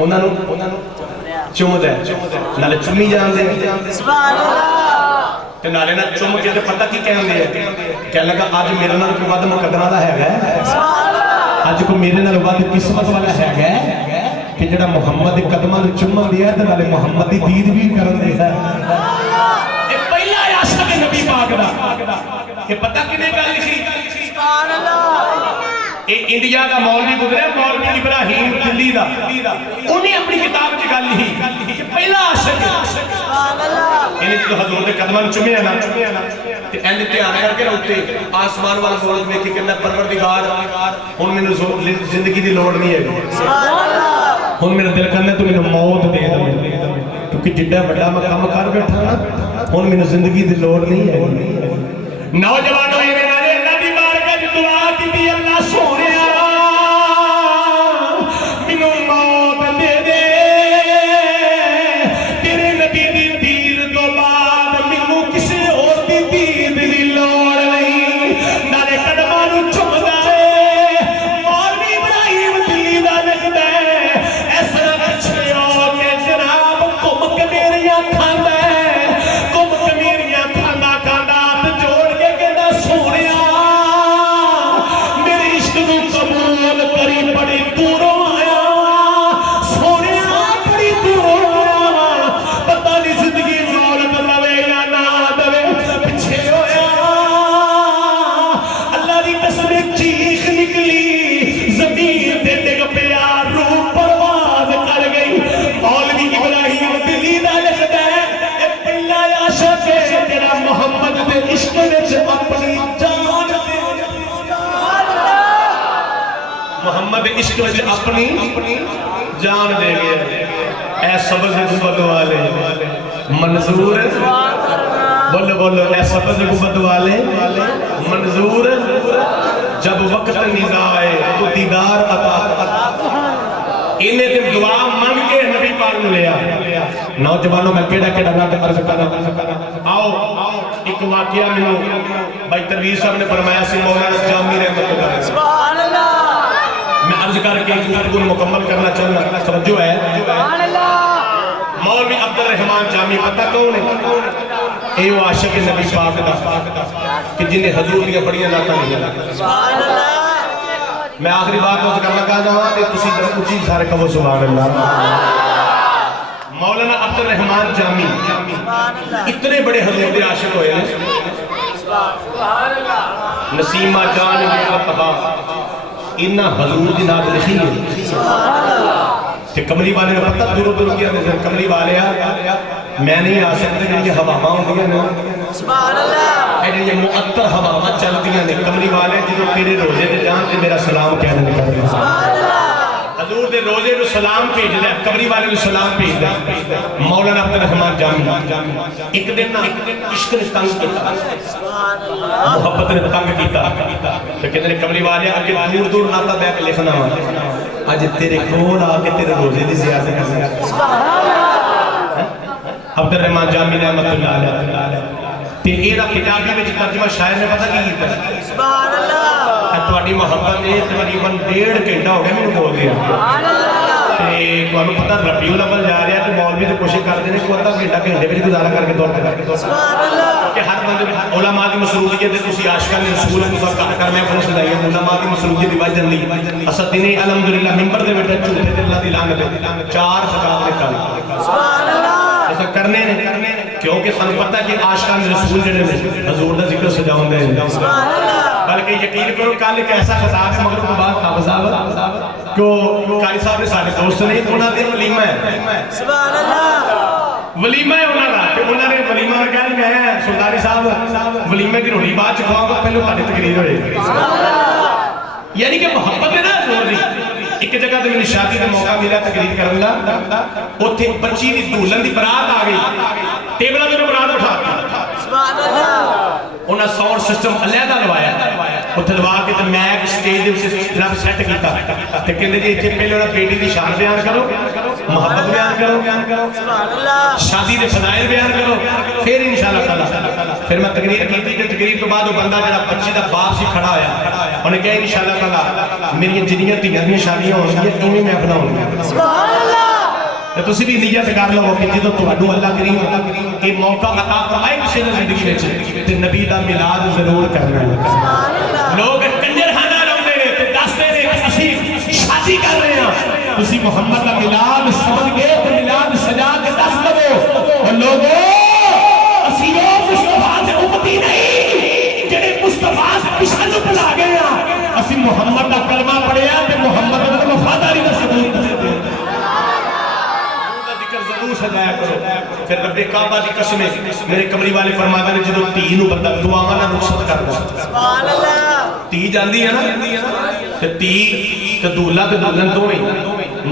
ਉਹਨਾਂ ਨੂੰ ਚੁੰਮਦਾ ਨਾਲੇ ਚੁੰਮੀ ਜਾਂਦੇ ਸੁਭਾਨ ਅੱਲਾਹ ਤੇ ਨਾਲੇ ਨਾਲ ਚੁੰਮ ਕੇ ਤੇ ਪਤਾ ਕੀ ਕਹਿੰਦੇ ਆ ਕਹਿਣ ਲੱਗਾ ਅੱਜ ਮੇਰੇ ਨਾਲ ਕੋਈ ਵੱਧ ਮੁਕੱਦਰਾਂ ਦਾ ਹੈਗਾ ਸੁਭਾਨ ਅੱਲਾਹ ਅੱਜ ਕੋਈ ਮੇਰੇ ਨਾਲ ਵੱਧ ਕਿਸਮਤ ਵਾਲਾ ਹੈਗਾ ਕਿ ਜਿਹੜਾ ਮੁਹੰਮਦ ਦੇ ਕਦਮਾਂ ਨੂੰ ਚੁੰਮਣ ਦਿਆ ਤੇ ਨਾਲੇ ਮੁਹੰਮਦ ਦੀ ਦੀਦ ਵੀ ਕਰਨ ਦਿਆ ਇਹ ਪਹਿਲਾ ਆਸ਼ਕ ਹੈ ਨਬੀ ਪਾਕ ਦਾ ਕਿ ਪਤਾ ਕਿਨੇ ਗੱਲ ਲਿਖੀ ਸੁਭਾਨ ਅੱਲਾਹ ਇਹ ਇੰਡੀਆ ਦਾ ਮੌਲਵੀ ਗੁਜ਼ਰਿਆ ਮੌਲਵੀ ਇਬਰਾਹੀਮ ਦਿੱਲੀ ਦਾ ਉਹਨੇ ਆਪਣੀ ਕਿਤਾਬ 'ਚ ਗੱਲ ਲਿਖੀ ਕਿ ਪਹਿਲਾ ਆਸ਼ਿਕ ਸੁਭਾਨ ਅੱਲਾਹ ਇਹਨੇ ਜਦੋਂ ਹਜ਼ੂਰ ਦੇ ਕਦਮਾਂ ਨੂੰ ਚੁੰਮਿਆ ਨਾ ਤੇ ਇੰਜ ਧਿਆਨ ਕਰਕੇ ਨਾ ਉੱਤੇ ਆਸਮਾਨ ਵੱਲ ਗੌਰ ਵੇਖ ਕੇ ਕਹਿੰਦਾ ਪਰਵਰਦੀਗਾਰ ਹੁਣ ਮੈਨੂੰ ਜ਼ਿੰਦਗੀ ਦੀ ਲੋੜ ਨਹੀਂ ਹੈਗੀ ਸੁਭਾਨ ਅੱਲਾਹ ਹੁਣ ਮੇਰਾ ਦਿਲ ਕਰਦਾ ਤੂੰ ਮੈਨੂੰ ਮੌਤ ਦੇ ਦੇ ਕਿਉਂਕਿ ਜਿੱਡਾ ਵੱਡਾ ਮੈਂ ਕੰਮ ਕਰ ਬੈਠਾ ਨਾ ਹੁਣ ਮੈਨੂੰ ਜ਼ਿੰਦਗੀ ਦੀ ਲੋੜ ਨਹੀਂ ਹੈਗੀ ਨੌਜਵਾਨੋ ਇਹਨੇ ਨਾਲੇ ਇਹਨਾਂ ਦੀ ਬਾਰਗਾਹ 'ਚ ਦੁਆ ਕੀਤੀ ਅੱਲਾਹ ਸੋਹਣਿਆ ਮੈਨੂੰ ਮੌਤ ਦੇ ਦੇ ਤੇਰੇ ਨਬੀ ਦੀ ਦੀਦ ਤੋਂ ਬਾਅਦ ਮੈਨੂੰ ਕਿਸੇ ਹੋਰ ਦੀ ਦੀਦ ਦੀ ਲੋੜ ਨਹੀਂ ਨਾਲੇ ਕਦਮਾਂ ਨੂੰ ਚੁੰਮਦਾ ਏ ਮੌਲਵੀ ਇਬਰਾਹੀਮ ਦਿੱਲੀ ਦਾ ਲਿਖਦਾ ਇਸ ਤਰ੍ਹਾਂ ਪਿੱਛੇ ਹੋ ਕੇ ਜਨਾਬ ਘੁੰਮ ਕੇ ਮੇਰੀਆਂ ਖਾਂਦਾ ਘੁੰਮ ਕੇ ਮੇਰੀਆਂ ਖਾਂਦਾ ਖਾਂਦਾ ਹੱਥ ਜੋੜ ਕੇ ਕਹਿੰਦਾ ਸੋਹਣਿਆ ਮੇਰੇ ਇਸ਼ਕ ਨੂੰ ਕਬੂਲ ਕਰੀ ਬੜੀ ਦੂਰੋਂ ਆਇਆ ਸੋਹਣਿਆ ਬੜੀ ਦੂਰੋਂ ਆਇਆ ਪਤਾ ਨਹੀਂ ਜ਼ਿੰਦਗੀ ਦੌਲਤ ਲਵੇ ਜਾਂ ਨਾ ਦੇਵੇ ਪਿੱਛੇ ਹੋਇਆ ਅੱਲਾ ਦੀ ਕਸਮ ਚੀਖ ਨਿਕਲੀ ਜ਼ਮੀਨ ਤੇ ਡਿੱਗ ਪਿਆ ਰੂਹ ਪਰਵਾਜ਼ ਕਰ ਗਈ ਮੌਲਵੀ ਇਬਰਾਹੀਮ ਦਿੱਲੀ ਦਾ ਲਿਖਦਾ ਇਹ ਪਹਿਲਾ ਆਸ਼ਿਕ ਹੈ ਜਿਹੜਾ ਮੁਹੰਮਦ ਦੇ ਇਸ਼ਕ ਵਿੱਚ ਆਪਣੀ ਜਾਨ ਦੇ ਮੁਹੰਮਦ ਦੇ ਇਸ਼ਕ ਵਿੱਚ ਆਪਣੀ ਜਾਨ ਦੇ ਗਿਆ ਐ ਸਬਜ਼ ਗੁਬਦ ਵਾਲੇ منظور بولو بولو اے سبز گبد والے منظور جب وقت نزائے تو دیدار عطا انہیں دن دعا مانگ کے نبی پاک نے لیا نوجوانوں میں کیڑا کیڑا نات عرض کرنا آؤ ایک واقعہ میں بھائی ترویر صاحب نے فرمایا سی مولانا جامی رحمت اللہ سبحان اللہ میں عرض کر کے گفتگو مکمل کرنا چاہنا توجہ ہے سبحان اللہ مولوی عبدالرحمان جامی پتہ کون ہے اے وہ عاشق نبی پاک دا کہ جنہیں حضور دیا بڑیاں ناتا نہیں سبحان اللہ میں آخری بات کو ذکر لگا جاؤں کہ تسی در کچھ سارے کہو سبحان اللہ مولانا عبدالرحمان جامی اتنے بڑے حضور دے عاشق ہوئے سبحان اللہ نسیمہ جان مطبع انہا حضور دی نات لکھی ہے سبحان اللہ کہ کملی والے نے پتہ دورو دورو کیا نظر کملی والے میں نہیں آ سکتے کہ یہ ہواما ہوں گیا نا سبحان اللہ اے یہ معطر ہواما چلتی ہیں کملی والے جنہوں تیرے روزے دے جان تے میرا سلام کہنے نکل رہے سبحان اللہ حضور دے روزے نو سلام بھیج دے کملی والے نو سلام بھیج دے مولانا عبدالرحمان جامی ایک دن نا عشق نے تنگ کیتا سبحان اللہ محبت نے تنگ کیتا تو کہتے ہیں کملی والے آگے دور دور ناتا بیک لکھنا ہوا آج تیرے کول آگے تیرے روزے دی زیادہ کرنا سبحان اللہ عبدالرحمان جامی رحمت اللہ علیہ تے ایرا پنجابی میں ترجمہ شاعر نے پتہ کی کیتا سبحان اللہ تواڈی محبت نے تقریباً 1.5 گھنٹہ ہو گیا مینوں بول دیا سبحان اللہ تے تانوں پتہ ربیع الاول جا رہا ہے تے مولوی تے کوشش کردے نے کہ 1 گھنٹہ گھنٹے وچ گزارا کر کے دور سبحان اللہ کہ ہر بندے علماء دی مسئولیت ہے تسی عاشقان رسول کو کر میں فرض دائی علماء دی مسئولیت دی وجہ نہیں اسد دین الحمدللہ منبر دے بیٹھے جھوٹے تے اللہ دی لعنت ہے 4 خطاب نے کر سبحان اللہ ایسا کرنے نے کیونکہ سن پتہ کہ عاشقان رسول جڑے نے حضور دا ذکر سجاون دے سبحان اللہ بلکہ یقین کرو کل ایک ایسا خطاب ہے مغرب کے بعد قابض صاحب کو قاری صاحب نے سارے دوست نے انہاں دے ولیمہ ہے سبحان اللہ ولیمہ ہے انہاں دا تے انہاں نے ولیمہ میں کہا میں سلطانی صاحب ولیمے دی روٹی بعد چ کھاؤں گا پہلے تہاڈی تقریر ہوئے سبحان اللہ یعنی کہ محبت ہے نا زور دی ایک جگہ تے میری شادی دا موقع ملا تقریر کرن دا اوتھے بچی دی دولہن دی برات آ گئی ٹیبلاں تے برات اٹھا سبحان اللہ انہاں ساؤنڈ سسٹم علیحدہ لوایا اتنے لوا کے تو میں سٹیج دے جناب سیٹ کیتا تے کہندے جی اتنے پہلے انہاں بیٹی دی شان بیان کرو محبت بیان کرو شادی دے فضائل بیان کرو پھر انشاءاللہ تعالی پھر میں تقریر کیتی کہ تقریر تو بعد وہ بندہ جڑا بچی دا باپ سی کھڑا ہویا انہیں کہا انشاءاللہ تعالی میری جنیاں تیاں دیاں شادیاں ہون گیاں ایویں میں اپناؤں گا سبحان اللہ تسی بھی نیت کر لو کہ جدوں تہاڈو اللہ کریم یہ موقع عطا فرمائے کسی نے زندگی وچ تے نبی دا میلاد ضرور کرنا ہے سبحان اللہ لوگ کنجر خانہ لاؤندے نے تے دسدے نے کہ اسی شادی کر رہے ہیں تسی محمد دا میلاد سمجھ کے تے میلاد سجا کے دس دو اور لوگوں اسی وہ مصطفیٰ دے امتی نہیں جڑے مصطفیٰ سے پیچھے نو بلا گئے ہیں اسی محمد دا کلمہ پڑھیا تے محمد دا وفاداری دا ثبوت دے ضرور سجایا کرو پھر رب کعبہ دی قسمیں میرے کمری والے فرماتے ہیں جدوں تھی نو بندہ دعاواں نال رخصت کردا سبحان اللہ تھی جاندی ہے نا تے تھی تے دولہا تے دلہن دوویں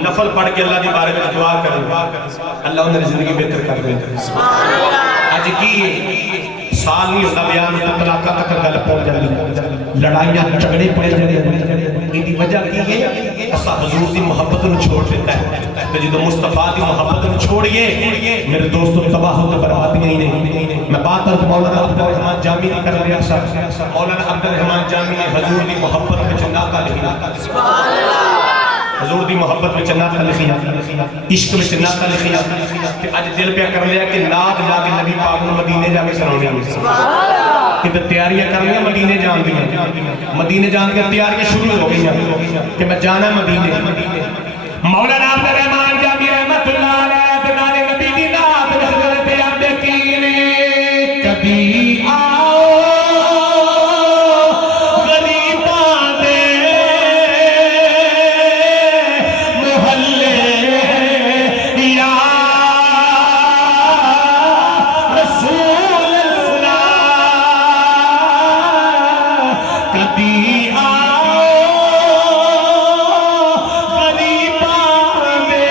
نفل پڑھ کے اللہ دی بارے میں دعا کریں اللہ انہاں دی زندگی بہتر کر دے سبحان اللہ اج کی سال نہیں ہوتا بیان تو طلاقاں تک گل پہنچ جاندی لڑائیاں جھگڑے پڑے جاندے ان دی وجہ کی ہے اسا حضور دی محبت نو چھوڑ دیتا ہے تے جدوں مصطفیٰ دی محبت نو چھوڑیے میرے دوستو تباہ و بربادیاں ہی نہیں میں بات عرض مولانا عبد الرحمن جامی دی کر رہا سا مولانا عبد الرحمن جامی نے حضور دی محبت وچ نعت لکھی سبحان اللہ حضور دی محبت وچ نعت لکھی عشق وچ نعت لکھی کہ اج دل پہ کر لیا کہ نعت جا کے نبی پاک نو مدینے جا کے سناونی سبحان اللہ کہ تیاریاں کر لیا مدینے جان دی مدینے جان کے تیاریاں شروع ہو گئی کہ میں جانا مدینے مولانا عبد الرحمن جامی رحمت اللہ علیہ تے نال نبی دی نعت حضرت عبد الکین کبھی آؤ غریباں دے محلے یا رسول اللہ کبھی آؤ غریباں دے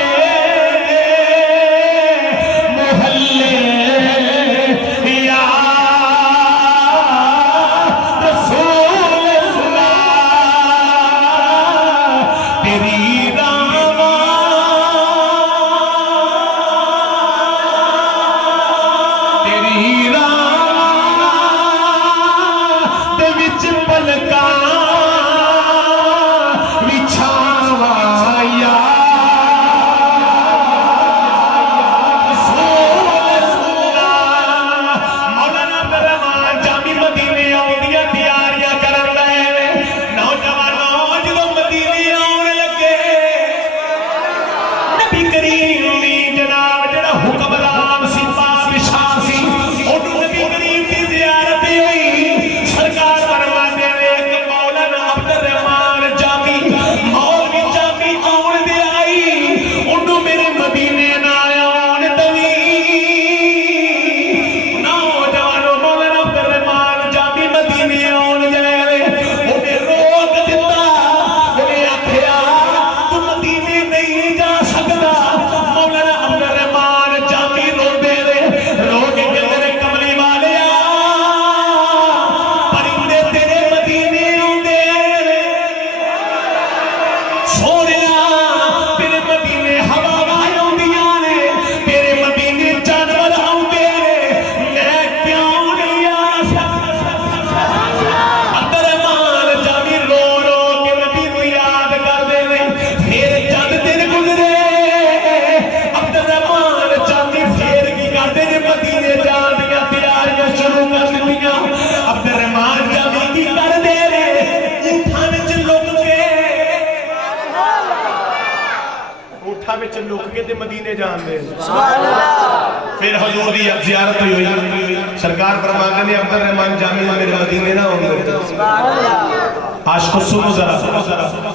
کوٹھا وچ لک کے تے مدینے جان دے سبحان اللہ پھر حضور دی زیارت ہوئی سرکار فرماتے نے عبد الرحمن جامی نے میرے مدینے نہ ہوندے سبحان اللہ عاشق سنو ذرا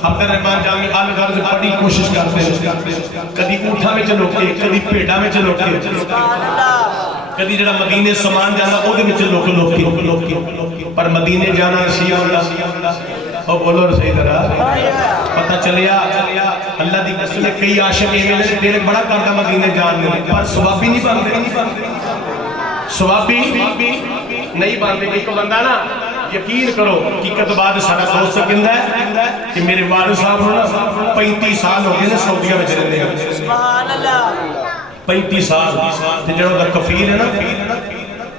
عبد الرحمن جامی الغرض بڑی کوشش کرتے ہیں کدی کوٹھا وچ لک کے کدی بھیڈاں وچ لک کے سبحان اللہ کدی جڑا مدینے سامان جانا او دے وچ لک کے پر مدینے جانا نصیب ہوندا او بولو صحیح طرح پتہ چلیا اللہ دی قسم کئی عاشق ایویں نے دل بڑا کردا مدینے جان دے پر ثوابی نہیں بنتے ثوابی نہیں بنتے کوئی کو بندہ نا یقین کرو حقیقت بعد سارا دوست کہندا ہے کہ میرے والد صاحب نا 35 سال ہو گئے نے سعودیہ وچ رہندے ہیں سبحان اللہ 35 سال تے جڑا دا کفیل ہے نا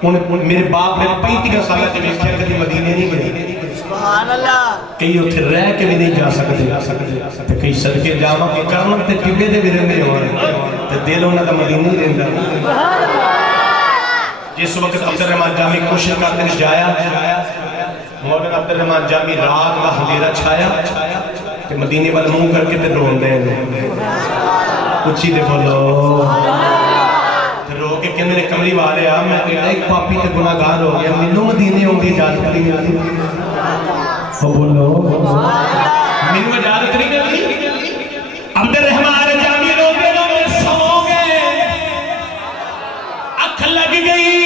میرے باپ نے 35 سال تے ویکھیا کدی مدینے نہیں گئے سبحان اللہ کئی اتھے رہ کے بھی نہیں جا سکتے تے کئی صدقے جاواں کہ کرن تے ٹبے دے بھی رہندے ہون تے دل انہاں دا مدینے ہی رہندا سبحان اللہ جس وقت عبد الرحمن جامی کوشش کرتے ہیں جایا مولانا عبد الرحمن جامی رات کا اندھیرا چھایا کہ مدینے والے منہ کر کے تے رون دے اچھی دے بولو تے رو کے کہندے نے کملی والے آ میں ایک پاپی تے گناہگار ہو گیا مینوں مدینے ہوندی اجازت نہیں ملتی او بولو مینوں اجازت نہیں ملتی عبد الرحمن جامی روندے روندے سو گئے اکھ لگ گئی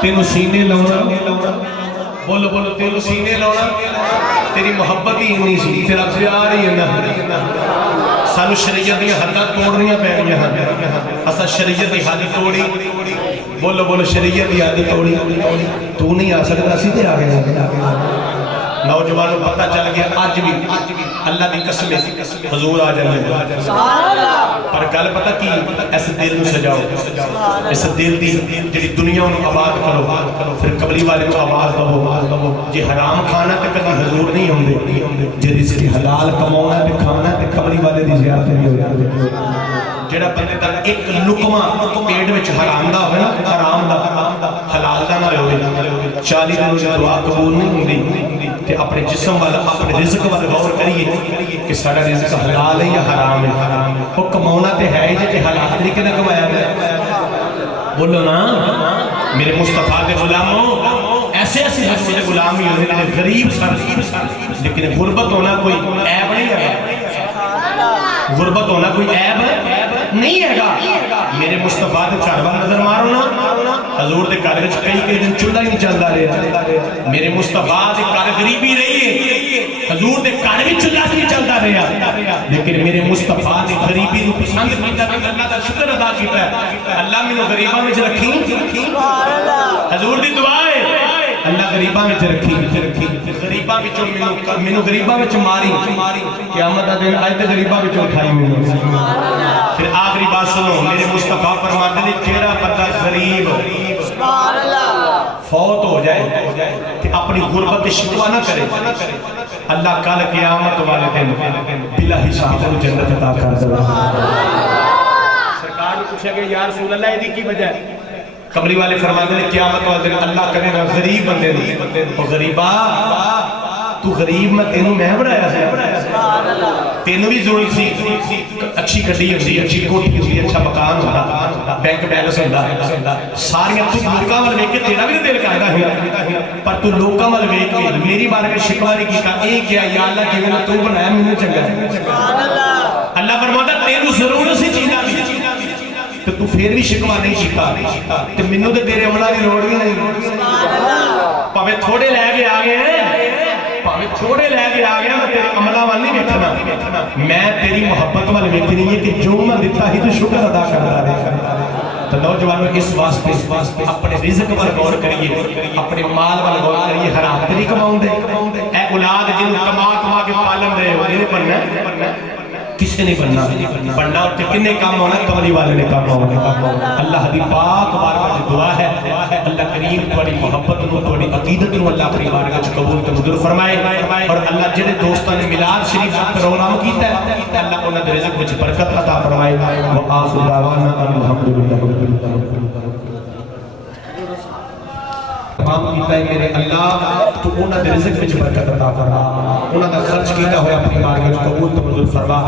تینو سینے لاؤنا بولو بولو تینو سینے لاؤنا تیری محبت ہی انہی سی تیرا پیار ہی انہا سانو شریعت دی حداں توڑنیاں پہ گیا اسا شریعت دی حدی توڑی بولو بولو شریعت دی حدی توڑی تو نہیں آ سکتا اسی تے آ گیا نوجوانوں پتہ چل گیا آج بھی اللہ دی قسم حضور آ جائے پر گل پتہ کی اس دل نو سجاؤ اس دل دی جڑی دنیا انہوں آباد کرو پھر قبلی والے کو آواز دو جی حرام کھانا تے کدی حضور نہیں ہوندے جی رزق حلال کمانا تے کھانا تے قبلی والے دی زیارت نہیں ہوندی جڑا بندے دا ایک لقمہ پیٹ وچ حرام دا ہوئے نا حرام دا حلال دا نہ ہوئے 40 دنوں سے دعا قبول نہیں ہوندی تے اپنے جسم والا اپنے رزق والا غور کریے کہ سارا رزق حلال ہے یا حرام ہے وہ کمانا تے ہے جی کہ حلال طریقے نہ کمایا گیا بولو نا میرے مصطفیٰ دے غلاموں ایسے ایسے میرے غلام ہی ہونے غریب سر لیکن غربت ہونا کوئی عیب نہیں ہے غربت ہونا کوئی عیب نہیں ہے گا میرے مصطفیٰ دے چاربہ نظر مارو نا حضور دے گھر وچ کئی دن چولہا ہی نہیں چلدا رہا میرے مصطفیٰ دے گھر غریبی رہی ہے حضور دے گھر وچ چولہا نہیں چلدا رہا لیکن میرے مصطفیٰ دے غریبی نو پسند کیتا تے اللہ دا شکر ادا کیتا ہے اللہ مینوں غریباں وچ رکھی حضور دی دعا ہے اللہ غریباں وچ رکھی غریباں وچوں مینوں غریباں وچ ماری قیامت دا دن اج تے غریباں وچوں اٹھائی مینوں پھر آخری بات سنو میرے مصطفیٰ فرماتے ہیں جیڑا بندہ غریب فوت ہو جائے کہ اپنی غربت شکوہ نہ کرے اللہ کل قیامت والے دن بلا حساب کو جنت عطا کر دے سرکار نے پوچھا کہ یا رسول اللہ یہ کی وجہ ہے قبری والے فرماتے ہیں قیامت والے دن اللہ کرے گا غریب بندے نے او غریبا تو غریب میں تینوں میں بنایا ہے تینوں بھی ضرورت سی اچھی گڈی ہوندی اچھی کوٹھی ہوندی اچھا مکان ہوندا بینک بیلنس ہوندا ساری تو لوکاں ول ویکھ کے تیرا بھی دل کردا ہے پر تو لوکاں ول ویکھ کے میری بارے میں شکوہ نہیں کیتا اے کیا یا اللہ جویں تو بنایا مینوں چنگا ہے سبحان اللہ اللہ فرماتا تینوں ضرورت سی چیزاں دی تو پھر بھی شکوہ نہیں کیتا تے مینوں تے تیرے عملاں دی لوڑ بھی نہیں سبحان اللہ پاویں تھوڑے لے کے آ گئے پاویں تھوڑے لے کے آ گیا میں تیرے عملاں وال نہیں ویکھنا میں تیری محبت وال ویکھنی ہے کہ جو میں دتا ہی تو شکر ادا کردا رہے تو نوجوانوں اس واسطے اپنے رزق پر غور کریے اپنے مال پر غور کریے حرام تے نہیں کماؤں دے اے اولاد جن کما کے پالن دے وہ بننا کسے نہیں بننا تے کنے کام ہونا کملی والے نے کام ہونا اللہ دی پاک بارگاہ دعا ہے اللہ کریم تواڈی محبت نو تواڈی عقیدت نو اللہ اپنی بارگاہ وچ قبول تے منظور فرمائے اور اللہ جڑے دوستاں نے میلاد شریف دا پروگرام کیتا ہے اللہ انہاں دے رزق وچ برکت عطا فرمائے وآخر دعوانا الحمدللہ رب العالمین کام کیتا ہے میرے اللہ تو انہاں دے رزق وچ برکت عطا فرما انہاں دا خرچ کیتا ہویا اپنی بارگاہ وچ قبول تے منظور فرما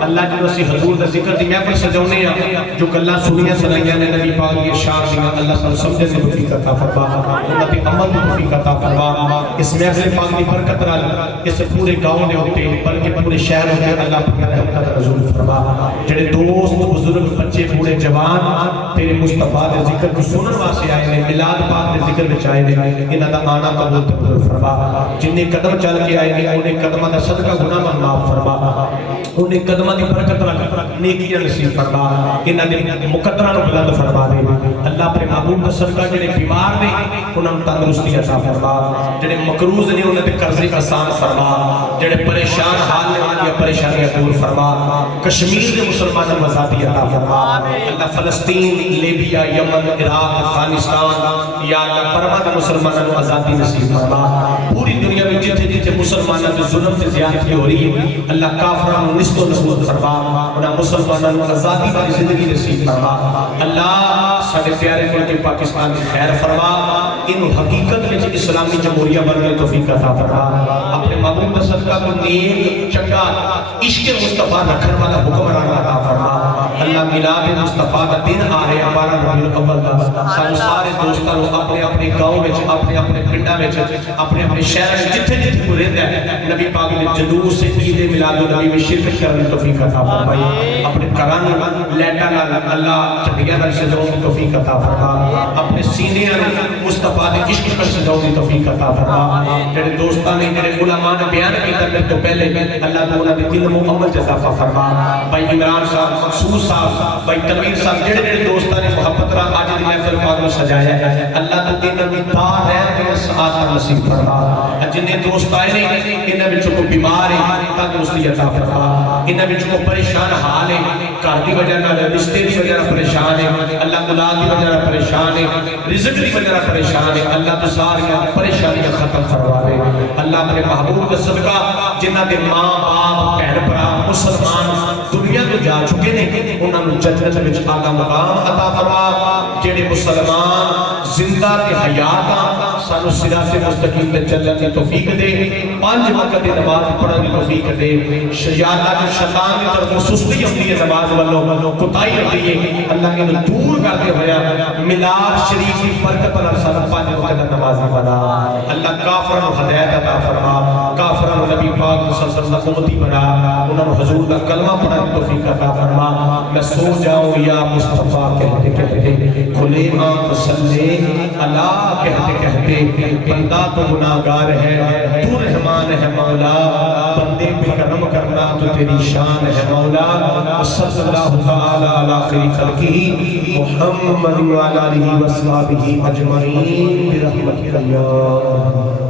اللہ جنوں اسی حضور دا ذکر دی محفل سجاونے ہیں جو گلاں سنیاں سنائیاں نے نبی پاک دی ارشاد دیاں اللہ سانوں سمجھنے دی توفیق عطا فرما انہاں تے عمل دی توفیق عطا فرما اس محفل پاک دی برکت نال اس پورے گاؤں دے اوتے بلکہ پورے شہر دے اللہ اپنی رحمت دا نزول فرما جڑے دوست بزرگ بچے بوڑھے جوان تیرے مصطفیٰ دے ذکر کو سنن واسطے آئے نے میلاد پاک دے ذکر وچ آئے انہاں دا آنا قبول تے فرما جن قدم چل کے آئے نے انہیں قدماں دا صدقہ گناہ معاف فرما انہیں قدماں دی برکت رکھ نیکیاں نصیب فرما انہاں دے مقدراں نو بلند فرما دے اللہ اپنے محبوب دا صدقہ جڑے بیمار نے انہاں نوں تندرستی عطا فرما جڑے مقروض نے انہاں تے قرضے آسان فرما جڑے پریشان حال نے انہاں دی پریشانیاں دور فرما کشمیر دے مسلماناں نوں آزادی عطا فرما اللہ فلسطین لیبیا یمن عراق افغانستان یا اللہ برما دے مسلمانوں کو آزادی نصیب فرما پوری دنیا میں جتھے جتھے مسلمانوں کے ظلم سے زیادتی ہو رہی ہے اللہ کافروں کو نصب و نصب فرما انہاں مسلمانوں کو آزادی والی زندگی نصیب فرما اللہ سارے پیارے ملک پاکستان کی خیر فرما ان حقیقت میں اسلامی جمہوریہ بننے کی توفیق عطا فرما اپنے محبوب کا صدقہ کو نیک چنگا عشق مصطفیٰ رکھنے والا حکمران عطا فرما اللہ میلاد مصطفیٰ کا دن آ رہے ہمارا ربیع الاول کا سارے دوستوں اپنے اپنے گاؤں میں اپنے اپنے پنڈا میں اپنے اپنے شہر میں جتھے جتھے وہ رہتا ہے نبی پاک نے جلوس سے عید میلاد النبی میں شرکت کرنے کی توفیق عطا فرمائی اپنے گھراں لیٹاں نال اللہ چڑھیاں نال سجاؤں کی توفیق عطا فرما اپنے سینے مصطفیٰ دے عشق پر سجاؤں کی توفیق عطا فرما جڑے دوستاں نے جڑے علماء نے بیان کیتا میرے تو پہلے اللہ تعالیٰ دے دل میں عمل جزا فرما بھائی عمران صاحب مقصود صاحب بھائی تنویر صاحب جڑے جڑے دوستاں نے محبت را آج دی محفل پاک میں سجایا ہے اللہ تو انہاں دی دار ہے سعادت نصیب فرما جنہیں دوست آئے نے انہاں وچ کوئی بیمار ہے تندرستی عطا فرما انہاں وچ کوئی پریشان حال ہے گھر دی وجہ نال رشتے دی وجہ نال پریشان ہے اللہ اولاد دی وجہ نال پریشان ہے رزق دی وجہ نال پریشان ہے اللہ تو ساری پریشانیاں ختم فرما دے اللہ اپنے محبوب کا صدقہ جنہاں دے ماں باپ بہن بھرا مسلمان دنیا تو جا چکے نے انہاں نوں جنت وچ اعلی مقام عطا فرما جڑے مسلمان زندہ تے حیات سانو صراط مستقیم تے چلن دی توفیق دے 5 وقت دی نماز پڑھن دی توفیق دے شیطان دی شیطان دی طرف سستی ہوندی ہے نماز والوں کوتاہی ہوندی ہے اللہ نے دور کرتے ہویا میلاد شریف کی برکت نال سانو 5 وقت دی نماز بنا اللہ کافروں کو ہدایت عطا فرما کافروں کو نبی پاک صلی اللہ علیہ وسلم کو امتی بنا انہاں کو حضور دا کلمہ پڑھن دی توفیق عطا فرما میں سو جاؤں یا مصطفیٰ کہتے کہتے کھلے آنکھ صلی اللہ کہتے کہتے بندہ تو گناہگار ہے تو رحمان ہے مولا بندے پہ کرم کرنا تو تیری شان ہے مولا صلی اللہ تعالی علی خیر خلقہ محمد وعلی آلہ وصحبہ اجمعین برحمتک یا